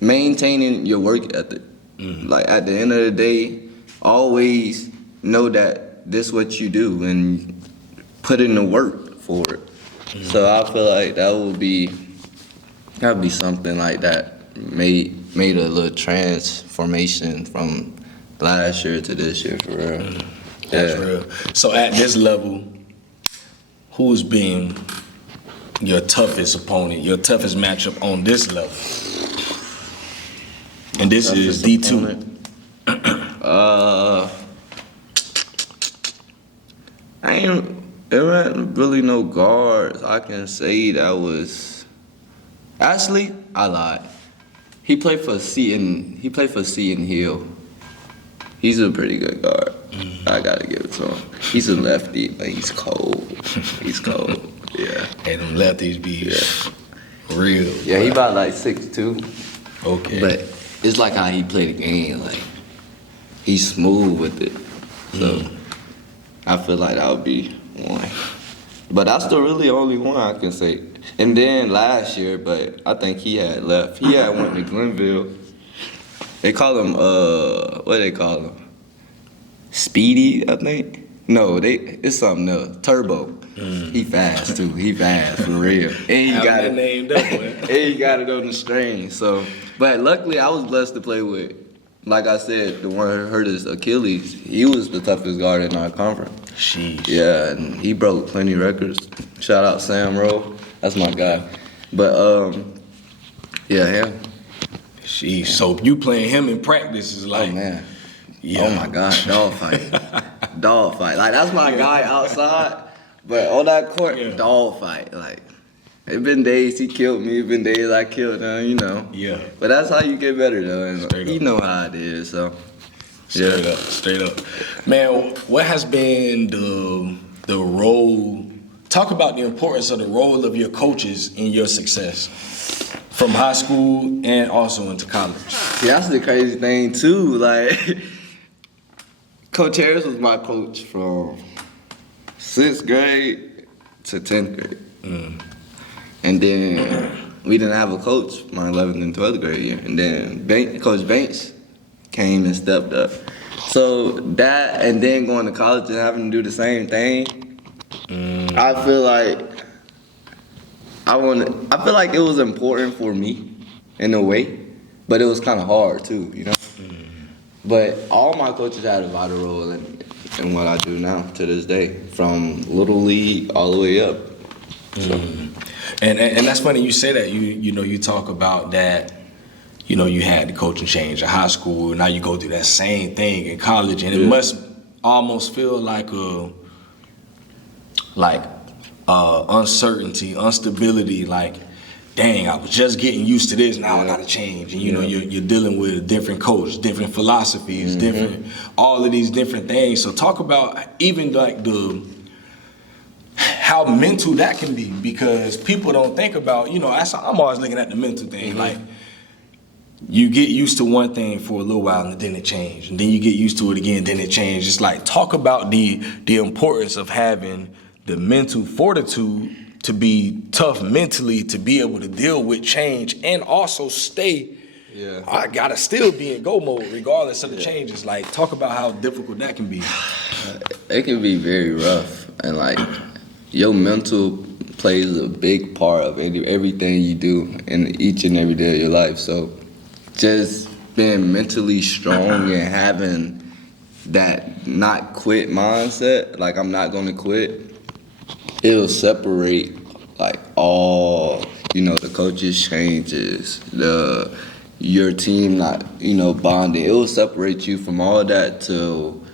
maintaining your work ethic. Like, at the end of the day, always know that this is what you do and put in the work for it. So I feel like that'd be something like that. Made a little transformation from last year to this year, for real. That's real. So at this level, who's been your toughest opponent, your toughest matchup on this level? And this is D2. There wasn't really no guards. I can say that was. Actually, I lied. He played for Seton Hill. He's a pretty good guard. I gotta give it to him. He's a lefty, but he's cold. He's cold. Yeah. And them lefties be real. Yeah, he about like 6'2". Okay. But it's like how he played the game. Like, he's smooth with it. So I feel like that would be one. But that's the really only one I can say. And then last year, but I think he had left. He had went to Glenville. They call him, what do they call him? Speedy, I think? No, it's something else. Turbo. He fast too. He fast for real. And he got it named up. and he got it on the string. So, but luckily I was blessed to play with, like I said, the one who hurt his Achilles. He was the toughest guard in our conference. Sheesh. Yeah, and he broke plenty of records. Shout out Sam Rowe. That's my guy. But yeah. Sheesh. So you playing him in practice is like, Oh man. yeah. Oh my God, dog fight. Dog fight. Like, that's my guy outside, but on that court, dog fight. Like, it been days he killed me, it been days I killed him, you know. Yeah. But that's how you get better though, and Straight you up. know how it is, so. Straight up. Man, what has been the role, talk about the importance of the role of your coaches in your success from high school and also into college. See, that's the crazy thing too, like, Coach Harris was my coach from 6th grade to 10th grade. And then we didn't have a coach my 11th and 12th grade year. And then Coach Banks came and stepped up. So that, and then going to college and having to do the same thing, I feel like it was important for me in a way, but it was kind of hard too, you know? But all my coaches had a vital role in what I do now to this day, from Little League all the way up. So. And that's funny you say that. You know, you talk about that, you know, you had the coaching change in high school, now you go through that same thing in college, and it must almost feel like uncertainty, instability, like, dang, I was just getting used to this, now I gotta change. And you know, you're dealing with a different coach, different philosophies, different, all of these different things. So talk about even like how mental that can be, because people don't think about, you know, I'm always looking at the mental thing, like, you get used to one thing for a little while and then it changes, and then you get used to it again, then it changes. It's like, talk about the importance of having the mental fortitude to be tough mentally, to be able to deal with change and also stay. I gotta still be in go mode regardless of the changes. Like, talk about how difficult that can be. It can be very rough, and like, your mental plays a big part of everything you do in each and every day of your life. So just being mentally strong and having that not quit mindset, like, I'm not gonna quit, it'll separate like all, you know, the coaches changes, your team not, you know, bonding. It will separate you from all that to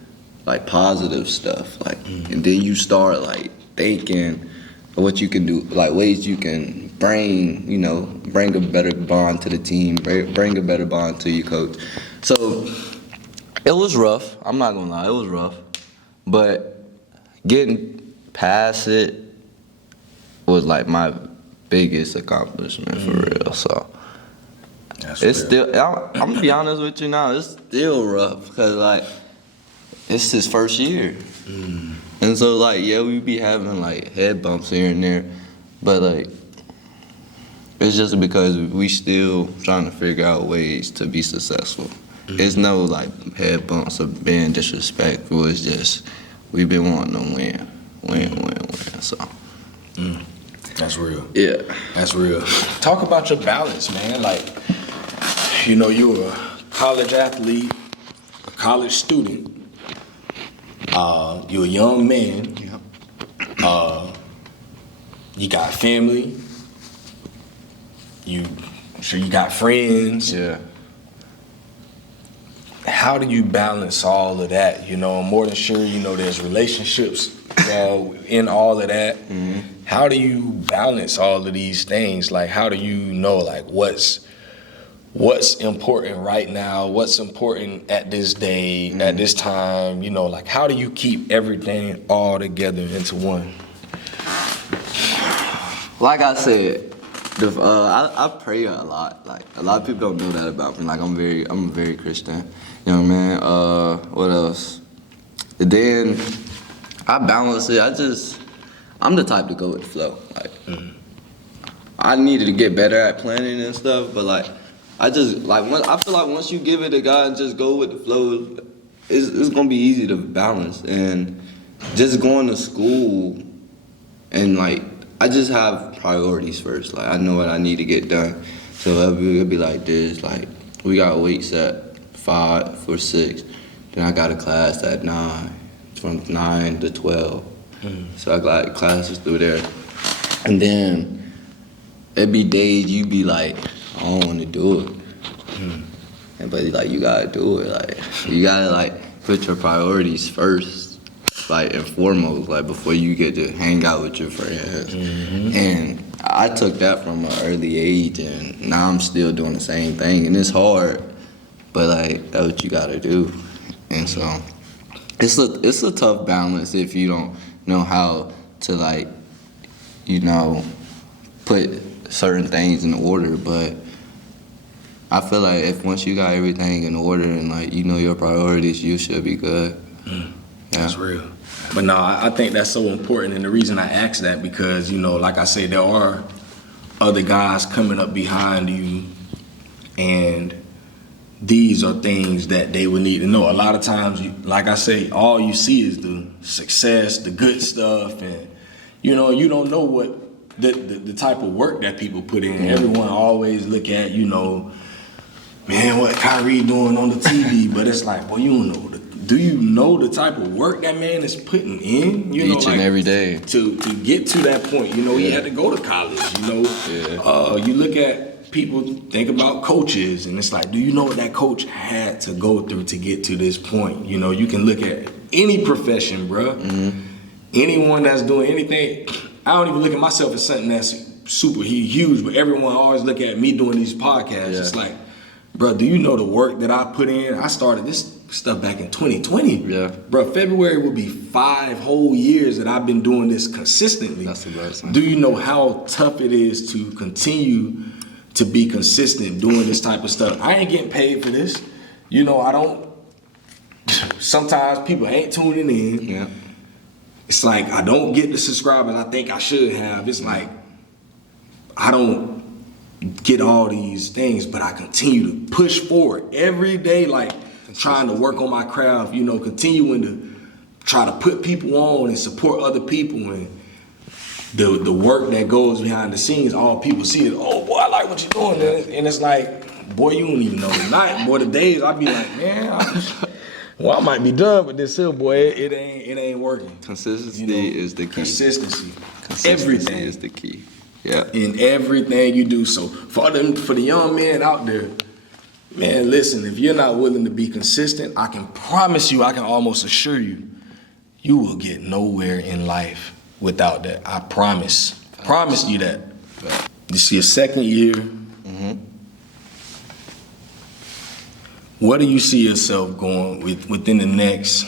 like positive stuff, like, and then you start like thinking what you can do, like ways you can bring a better bond to the team, bring a better bond to your coach. So it was rough. I'm not gonna lie, it was rough, but getting past it was like my biggest accomplishment for real. So it's still, I'm gonna be honest with you now, it's still rough because like it's his first year. And so like, yeah, we be having like head bumps here and there, but like it's just because we still trying to figure out ways to be successful. It's no like head bumps or being disrespectful. It's just we've been wanting to win. So that's real. Yeah, that's real. Talk about your balance, man. Like, you know, you're a college athlete, a college student. You're a young man. You got family. You got friends. yeah. how do you balance all of that? You know, I'm more than sure, you know, there's relationships in all of that. Mm-hmm. How do you balance all of these things? Like, how do you know, like, what's important right now? What's important at this day, at this time? You know, like, how do you keep everything all together into one? Like I said, I pray a lot. Like, a lot of people don't know that about me. Like, I'm very Christian. You know what I mean? What else? And then I balance it. I'm the type to go with the flow. Like, I needed to get better at planning and stuff, but like, I feel like once you give it to God and just go with the flow, it's gonna be easy to balance. And just going to school and like, I just have priorities first. Like, I know what I need to get done. So it'll be like this. Like, we got weights at 5 for 6. Then I got a class at 9, from 9 to 12. So I got classes through there. And then it'd be days you be like, I don't want to do it. But like, you gotta do it. Like, you gotta like put your priorities first. Like, and foremost, like, before you get to hang out with your friends. And I took that from an early age, and now I'm still doing the same thing, and it's hard, but like, that's what you gotta do. And so it's a tough balance if you don't know how to, like, you know, put certain things in order. But I feel like if once you got everything in order and like, you know your priorities, you should be good. Yeah. That's real. But no, I think that's so important, and the reason I ask that, because, you know, like I say, there are other guys coming up behind you, and these are things that they would need to know. A lot of times, like I say, all you see is the success, the good stuff, and, you know, you don't know what the type of work that people put in. Everyone always look at, you know, man, what Kyrie doing on the TV, but it's like, well, you don't know. Do you know the type of work that man is putting in? You know, each and every day to get to that point. You know, he had to go to college. You know, you look at people, think about coaches, and it's like, do you know what that coach had to go through to get to this point? You know, you can look at any profession, bro. Anyone that's doing anything. I don't even look at myself as something that's super huge, but everyone always look at me doing these podcasts. It's like, bro, do you know the work that I put in? I started this stuff back in 2020. Bro, February will be 5 whole years that I've been doing this consistently. That's the best thing. Do you know how tough it is to continue to be consistent doing this type of stuff? I ain't getting paid for this. You know, I don't. Sometimes people ain't tuning in. It's like, I don't get the subscribers I think I should have. It's like, I don't get all these things, but I continue to push forward every day, like trying to work on my craft, you know, continuing to try to put people on and support other people, and the work that goes behind the scenes, all people see is, oh boy, I like what you're doing, and it's like, boy, you don't even know the night, boy, the days I be like, man, I might be done with this here, boy, it ain't working. Consistency, you know, is the key. Consistency Everything is the key. In everything you do. So for the young men out there, man, listen, if you're not willing to be consistent, I can promise you, I can almost assure you, you will get nowhere in life without that. I promise. Promise you that. This is your second year. Where do you see yourself going within the next,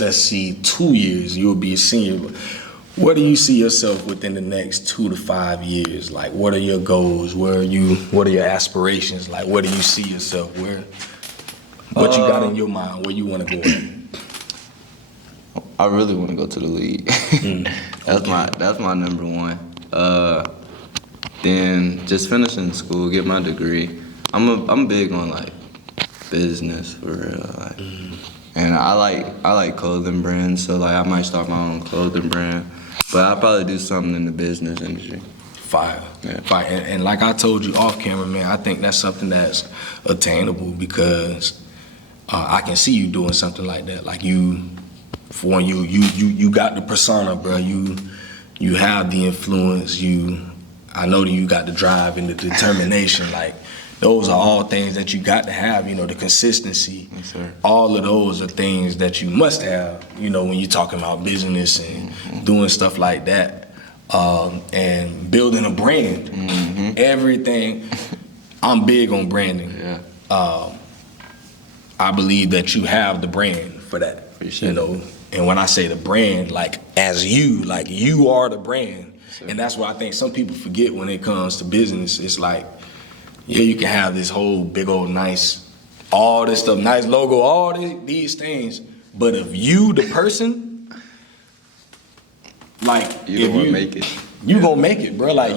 let's see, 2 years? You'll be a senior. Where do you see yourself within the next 2 to 5 years? Like, what are your goals? What are your aspirations? Like, where do you see yourself? What you got in your mind? Where you want to go? I really want to go to the league. That's my number one. Then just finishing school, get my degree. I'm big on like business for real. Like, and I like clothing brands, so like I might start my own clothing brand. But I'll probably do something in the business industry. Fire. And like I told you off camera, man, I think that's something that's attainable, because I can see you doing something like that. Like, you got the persona, bro. You have the influence. I know that you got the drive and the determination. Like, those are all things that you got to have, the consistency. Yes, sir. All of those are things that you must have, when you're talking about business and doing stuff like that. And building a brand. Everything. I'm big on branding. Yeah. I believe that you have the brand for that. Appreciate it. And when I say the brand, like as you, like you are the brand. Sure. And that's what I think some people forget when it comes to business. It's like, yeah, you can have this whole big old nice, all this stuff, nice logo, all these things. But if you, the person, like You gonna make it. You gonna make it, bro. Like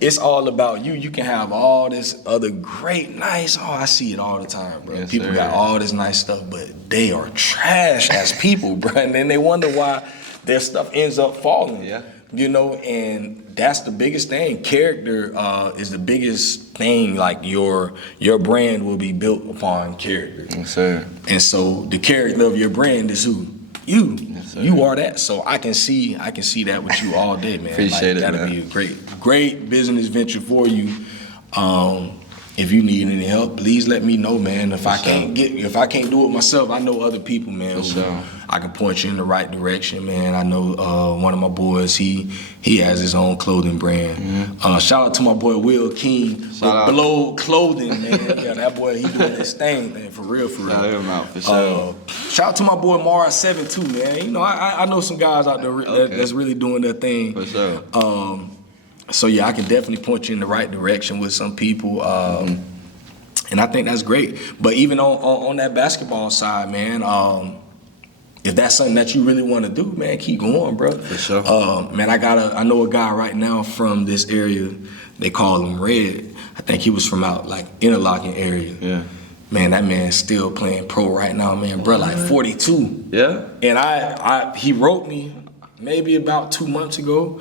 it's all about you. You can have all this other great, nice. Oh, I see it all the time, bro. Yes, people sir. got all this nice stuff, but they are trash as people, bro. And then they wonder why their stuff ends up falling. Yeah. And that's the biggest thing. Character is the biggest thing. Like your brand will be built upon character. Yes, sir. And so the character of your brand is who? You. Yes, sir. You are that. So I can see that with you all day, man. Appreciate it, that'll man. be a great business venture for you. If you need any help, please let me know, man. If I can't do it myself, I know other people, man. For sure. I can point you in the right direction, man. I know one of my boys, he has his own clothing brand. Shout out to my boy Will King with Shout out. Blow Clothing, man. Yeah, that boy, he doing his thing, man, for real. Shout him out for sure. Shout out to my boy Mara 7 too, man. I know some guys out there that's really doing their thing. For sure. So yeah, I can definitely point you in the right direction with some people, and I think that's great. But even on that basketball side, man, if that's something that you really want to do, man, keep going, bro. For sure. Man, I know a guy right now from this area. They call him Red. I think he was from out like Interlochen area. Yeah. Man, that man's still playing pro right now, man, bro. Like 42. Yeah. And he wrote me maybe about 2 months ago,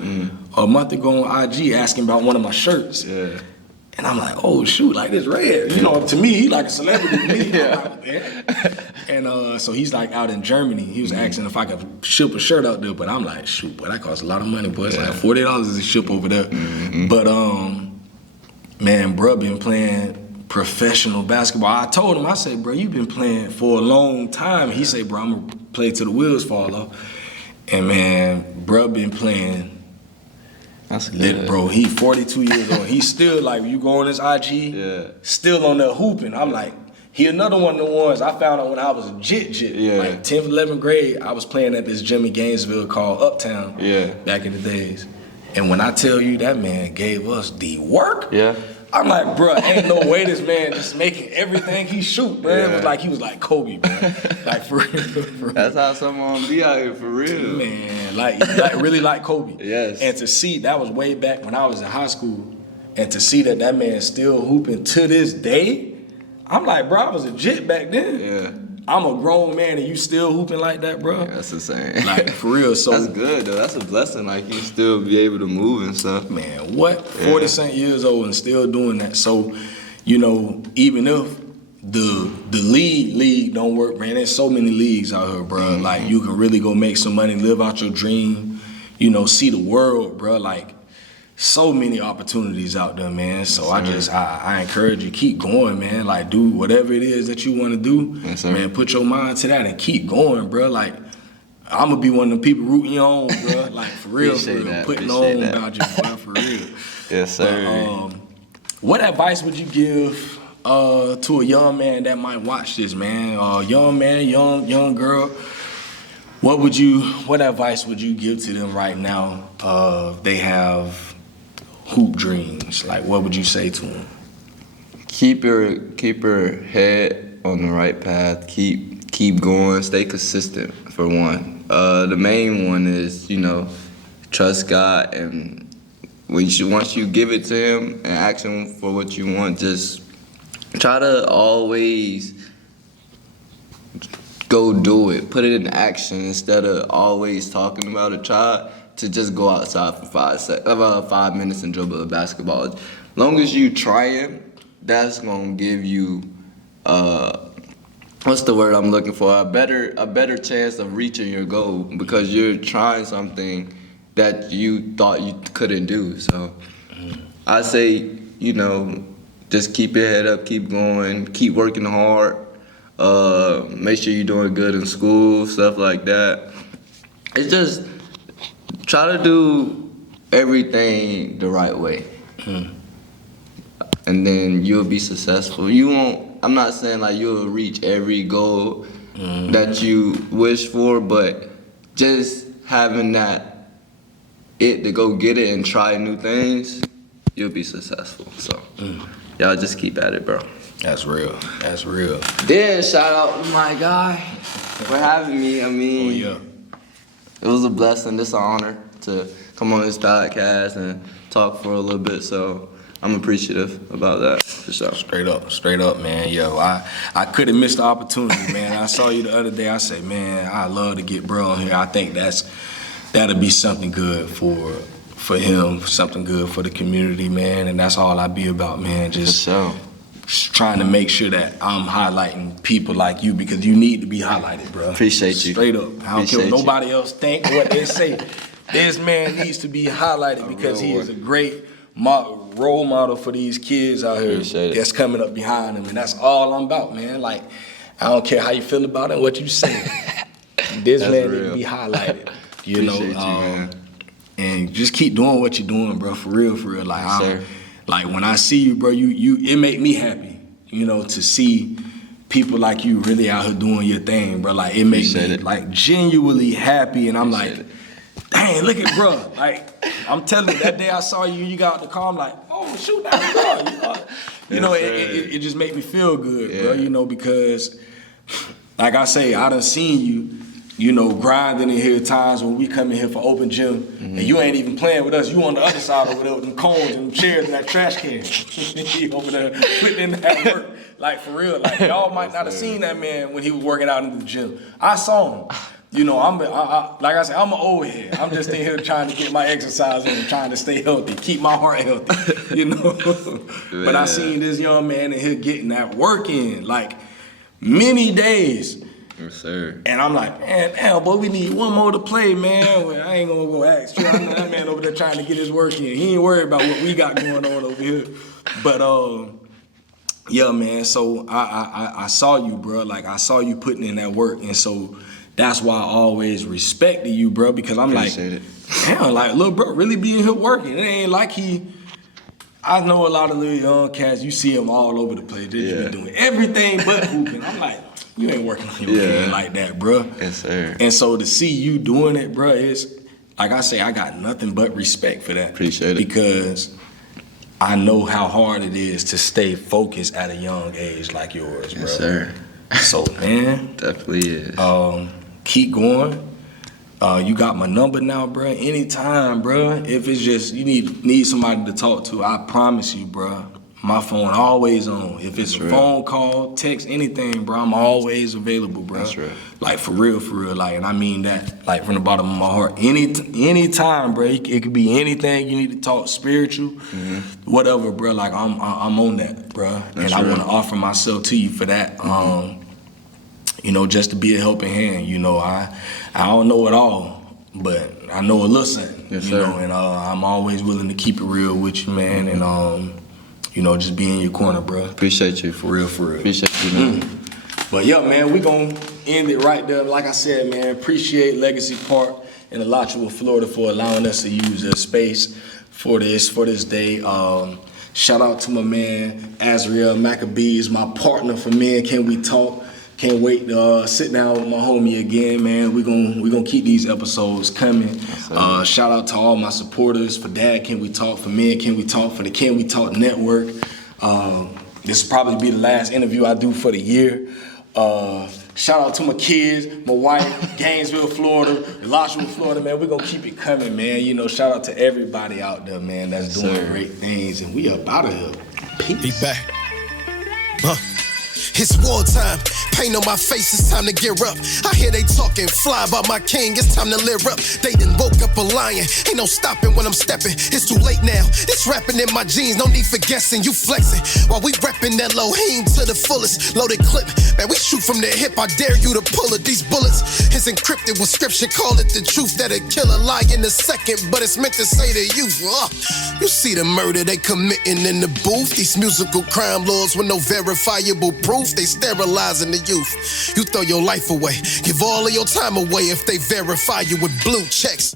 a month ago on IG asking about one of my shirts. Yeah. And I'm like, oh shoot, like this Red. To me, he like a celebrity to me. Yeah. And so he's like out in Germany. He was asking if I could ship a shirt out there, but I'm like, shoot, boy, that costs a lot of money, boy. It's like $40 to ship over there. But man, bro, been playing professional basketball. I told him, I said, bro, you've been playing for a long time. He said, bro, I'm gonna play till the wheels fall off. And man, bro, been playing. That's good. Bro, he 42 years old. He's still like, you go on his IG, still on there hooping. I'm like, he another one of the ones I found out when I was a jit. Yeah. Like 10th, 11th grade, I was playing at this gym in Gainesville called Uptown back in the days. And when I tell you that man gave us the work, I'm like, bro, ain't no way this man just making everything he shoot, bro. It was like, he was like Kobe, bro. Like, for real. That's how someone be out here, for real. Man, like really like Kobe. Yes. And to see, that was way back when I was in high school, and to see that man still hooping to this day, I'm like, bro, I was a jit back then. Yeah. I'm a grown man and you still hooping like that, bro? Yeah, that's insane. Like, for real. So that's good, though. That's a blessing. Like, you still be able to move and stuff. Man, what? 40-something years old and still doing that. So, even if the league don't work, man, there's so many leagues out here, bro. Like, you can really go make some money, live out your dream, see the world, bro. Like, so many opportunities out there, man. So I encourage you, keep going, man. Like, do whatever it is that you want to do, man. Put your mind to that and keep going, bro. Like, I'm gonna be one of the people rooting you on, bro. Like, for real, putting on about you, bro, for real. Yes, sir. But, what advice would you give to a young man that might watch this, man? Young man, young girl. What advice would you give to them right now? They have hoop dreams. Like, what would you say to them? Keep your head on the right path. Keep going. Stay consistent, for one. The main one is, trust God, and once you give it to Him and ask Him for what you want, just try to always go do it. Put it in action instead of always talking about it. Try to just go outside for 5 minutes and dribble a basketball. As long as you try it, that's gonna give you what's the word I'm looking for? A better chance of reaching your goal, because you're trying something that you thought you couldn't do. So I say, just keep your head up, keep going, keep working hard. Make sure you're doing good in school, stuff like that. It's just try to do everything the right way. And then you'll be successful. You won't, I'm not saying like you'll reach every goal that you wish for, but just having to go get it and try new things, you'll be successful. So y'all just keep at it, bro. That's real. That's real. Then shout out to my guy for having me. I mean, it was a blessing. It's an honor to come on this podcast and talk for a little bit. So I'm appreciative about that, for sure. Straight up, man. Yo, I couldn't miss the opportunity, man. I saw you the other day. I said, man, I love to get bro on here. I think that'll be something good for him, something good for the community, man. And that's all I be about, man. Just trying to make sure that I'm highlighting people like you, because you need to be highlighted, bro. Appreciate you. Straight up. I don't care what nobody else think or what they say. This man needs to be highlighted because he is a great role model for these kids out here that's coming up behind him. And that's all I'm about, man. Like, I don't care how you feel about it, what you say. This man need to be highlighted. You know, man. And just keep doing what you're doing, bro. For real. Like when I see you, bro, it make me happy, you know, to see people like you really out here doing your thing, bro. Like it makes me like genuinely happy, and I'm like, dang, look at bro. Like I'm telling you, that day I saw you got out the car, I'm like, oh shoot, that's bro. You know, it just make me feel good, bro. You know, because like I say, I done seen you. You know, grinding in here times when we come in here for open gym, and you ain't even playing with us. You on the other side over there with them cones and them chairs and that trash can. You over there putting in that work. Like, for real. Like, y'all might not have seen that man when he was working out in the gym. I saw him. You know, like I said, I'm an old head. I'm just in here trying to get my exercise in and trying to stay healthy, keep my heart healthy, you know. But I seen this young man in here getting that work in, like, many days. Yes, sir. And I'm like, man, damn, boy, we need one more to play, man. Well, I ain't gonna go ask you. I know that man over there trying to get his work in. He ain't worried about what we got going on over here. But yeah, man. So I saw you, bro. Like I saw you putting in that work, and so that's why I always respected you, bro. Because I'm damn, like little bro really be in here working. It ain't like I know a lot of little young cats. You see them all over the place. They just be doing everything but hooping. I'm like, you ain't working on your hand like that, bro. Yes, sir. And so to see you doing it, bro, it's like I say, I got nothing but respect for that. Appreciate it. Because I know how hard it is to stay focused at a young age like yours, bro. Yes, sir. So, man. Definitely is. Keep going. You got my number now, bro. Anytime, bro. If it's just you need somebody to talk to, I promise you, bro. My phone always on. If it's a phone call, text, anything, bro, I'm always available, bro. That's right. Like for real, like, and I mean that, like from the bottom of my heart. Anytime, bro. It could be anything you need to talk, spiritual, whatever, bro. Like I'm on that, bro. And I want to offer myself to you for that. You know, just to be a helping hand. You know, I don't know it all, but I know a little something. Yes, you sir. know, and I'm always willing to keep it real with you, man. And you know, just be in your corner, bro. Appreciate you. For real. Appreciate you, man. But yeah, man, we gonna end it right there. Like I said, man, appreciate Legacy Park in Alachua, Florida for allowing us to use their space for this day. Shout out to my man, Azriel Maccabees, my partner for Men Can We Talk. Can't wait to sit down with my homie again, man. We gonna keep these episodes coming. Shout out to all my supporters for Dad Can We Talk, for Men Can We Talk, for the Can We Talk Network. This will probably be the last interview I do for the year. Shout out to my kids, my wife, Gainesville, Florida, Alachua, Florida, man. We're gonna keep it coming, man. You know, shout out to everybody out there, man, that's doing great things. And we up out of here. Peace. Be back. It's wartime. pain on my face, it's time to gear up. I hear they talking fly about my king, it's time to live up. They done woke up a lion, ain't no stopping when I'm stepping. It's too late now, it's rapping in my jeans, no need for guessing. You flexing, while we repping that Elohim to the fullest. Loaded clip, man, we shoot from the hip, I dare you to pull it. These bullets is encrypted with scripture, call it the truth. That'll kill a lie in a second, but it's meant to say to you. You see the murder they committing in the booth. These musical crime lords with no verifiable proof, they sterilizing the youth. You throw your life away, give all of your time away if they verify you with blue checks.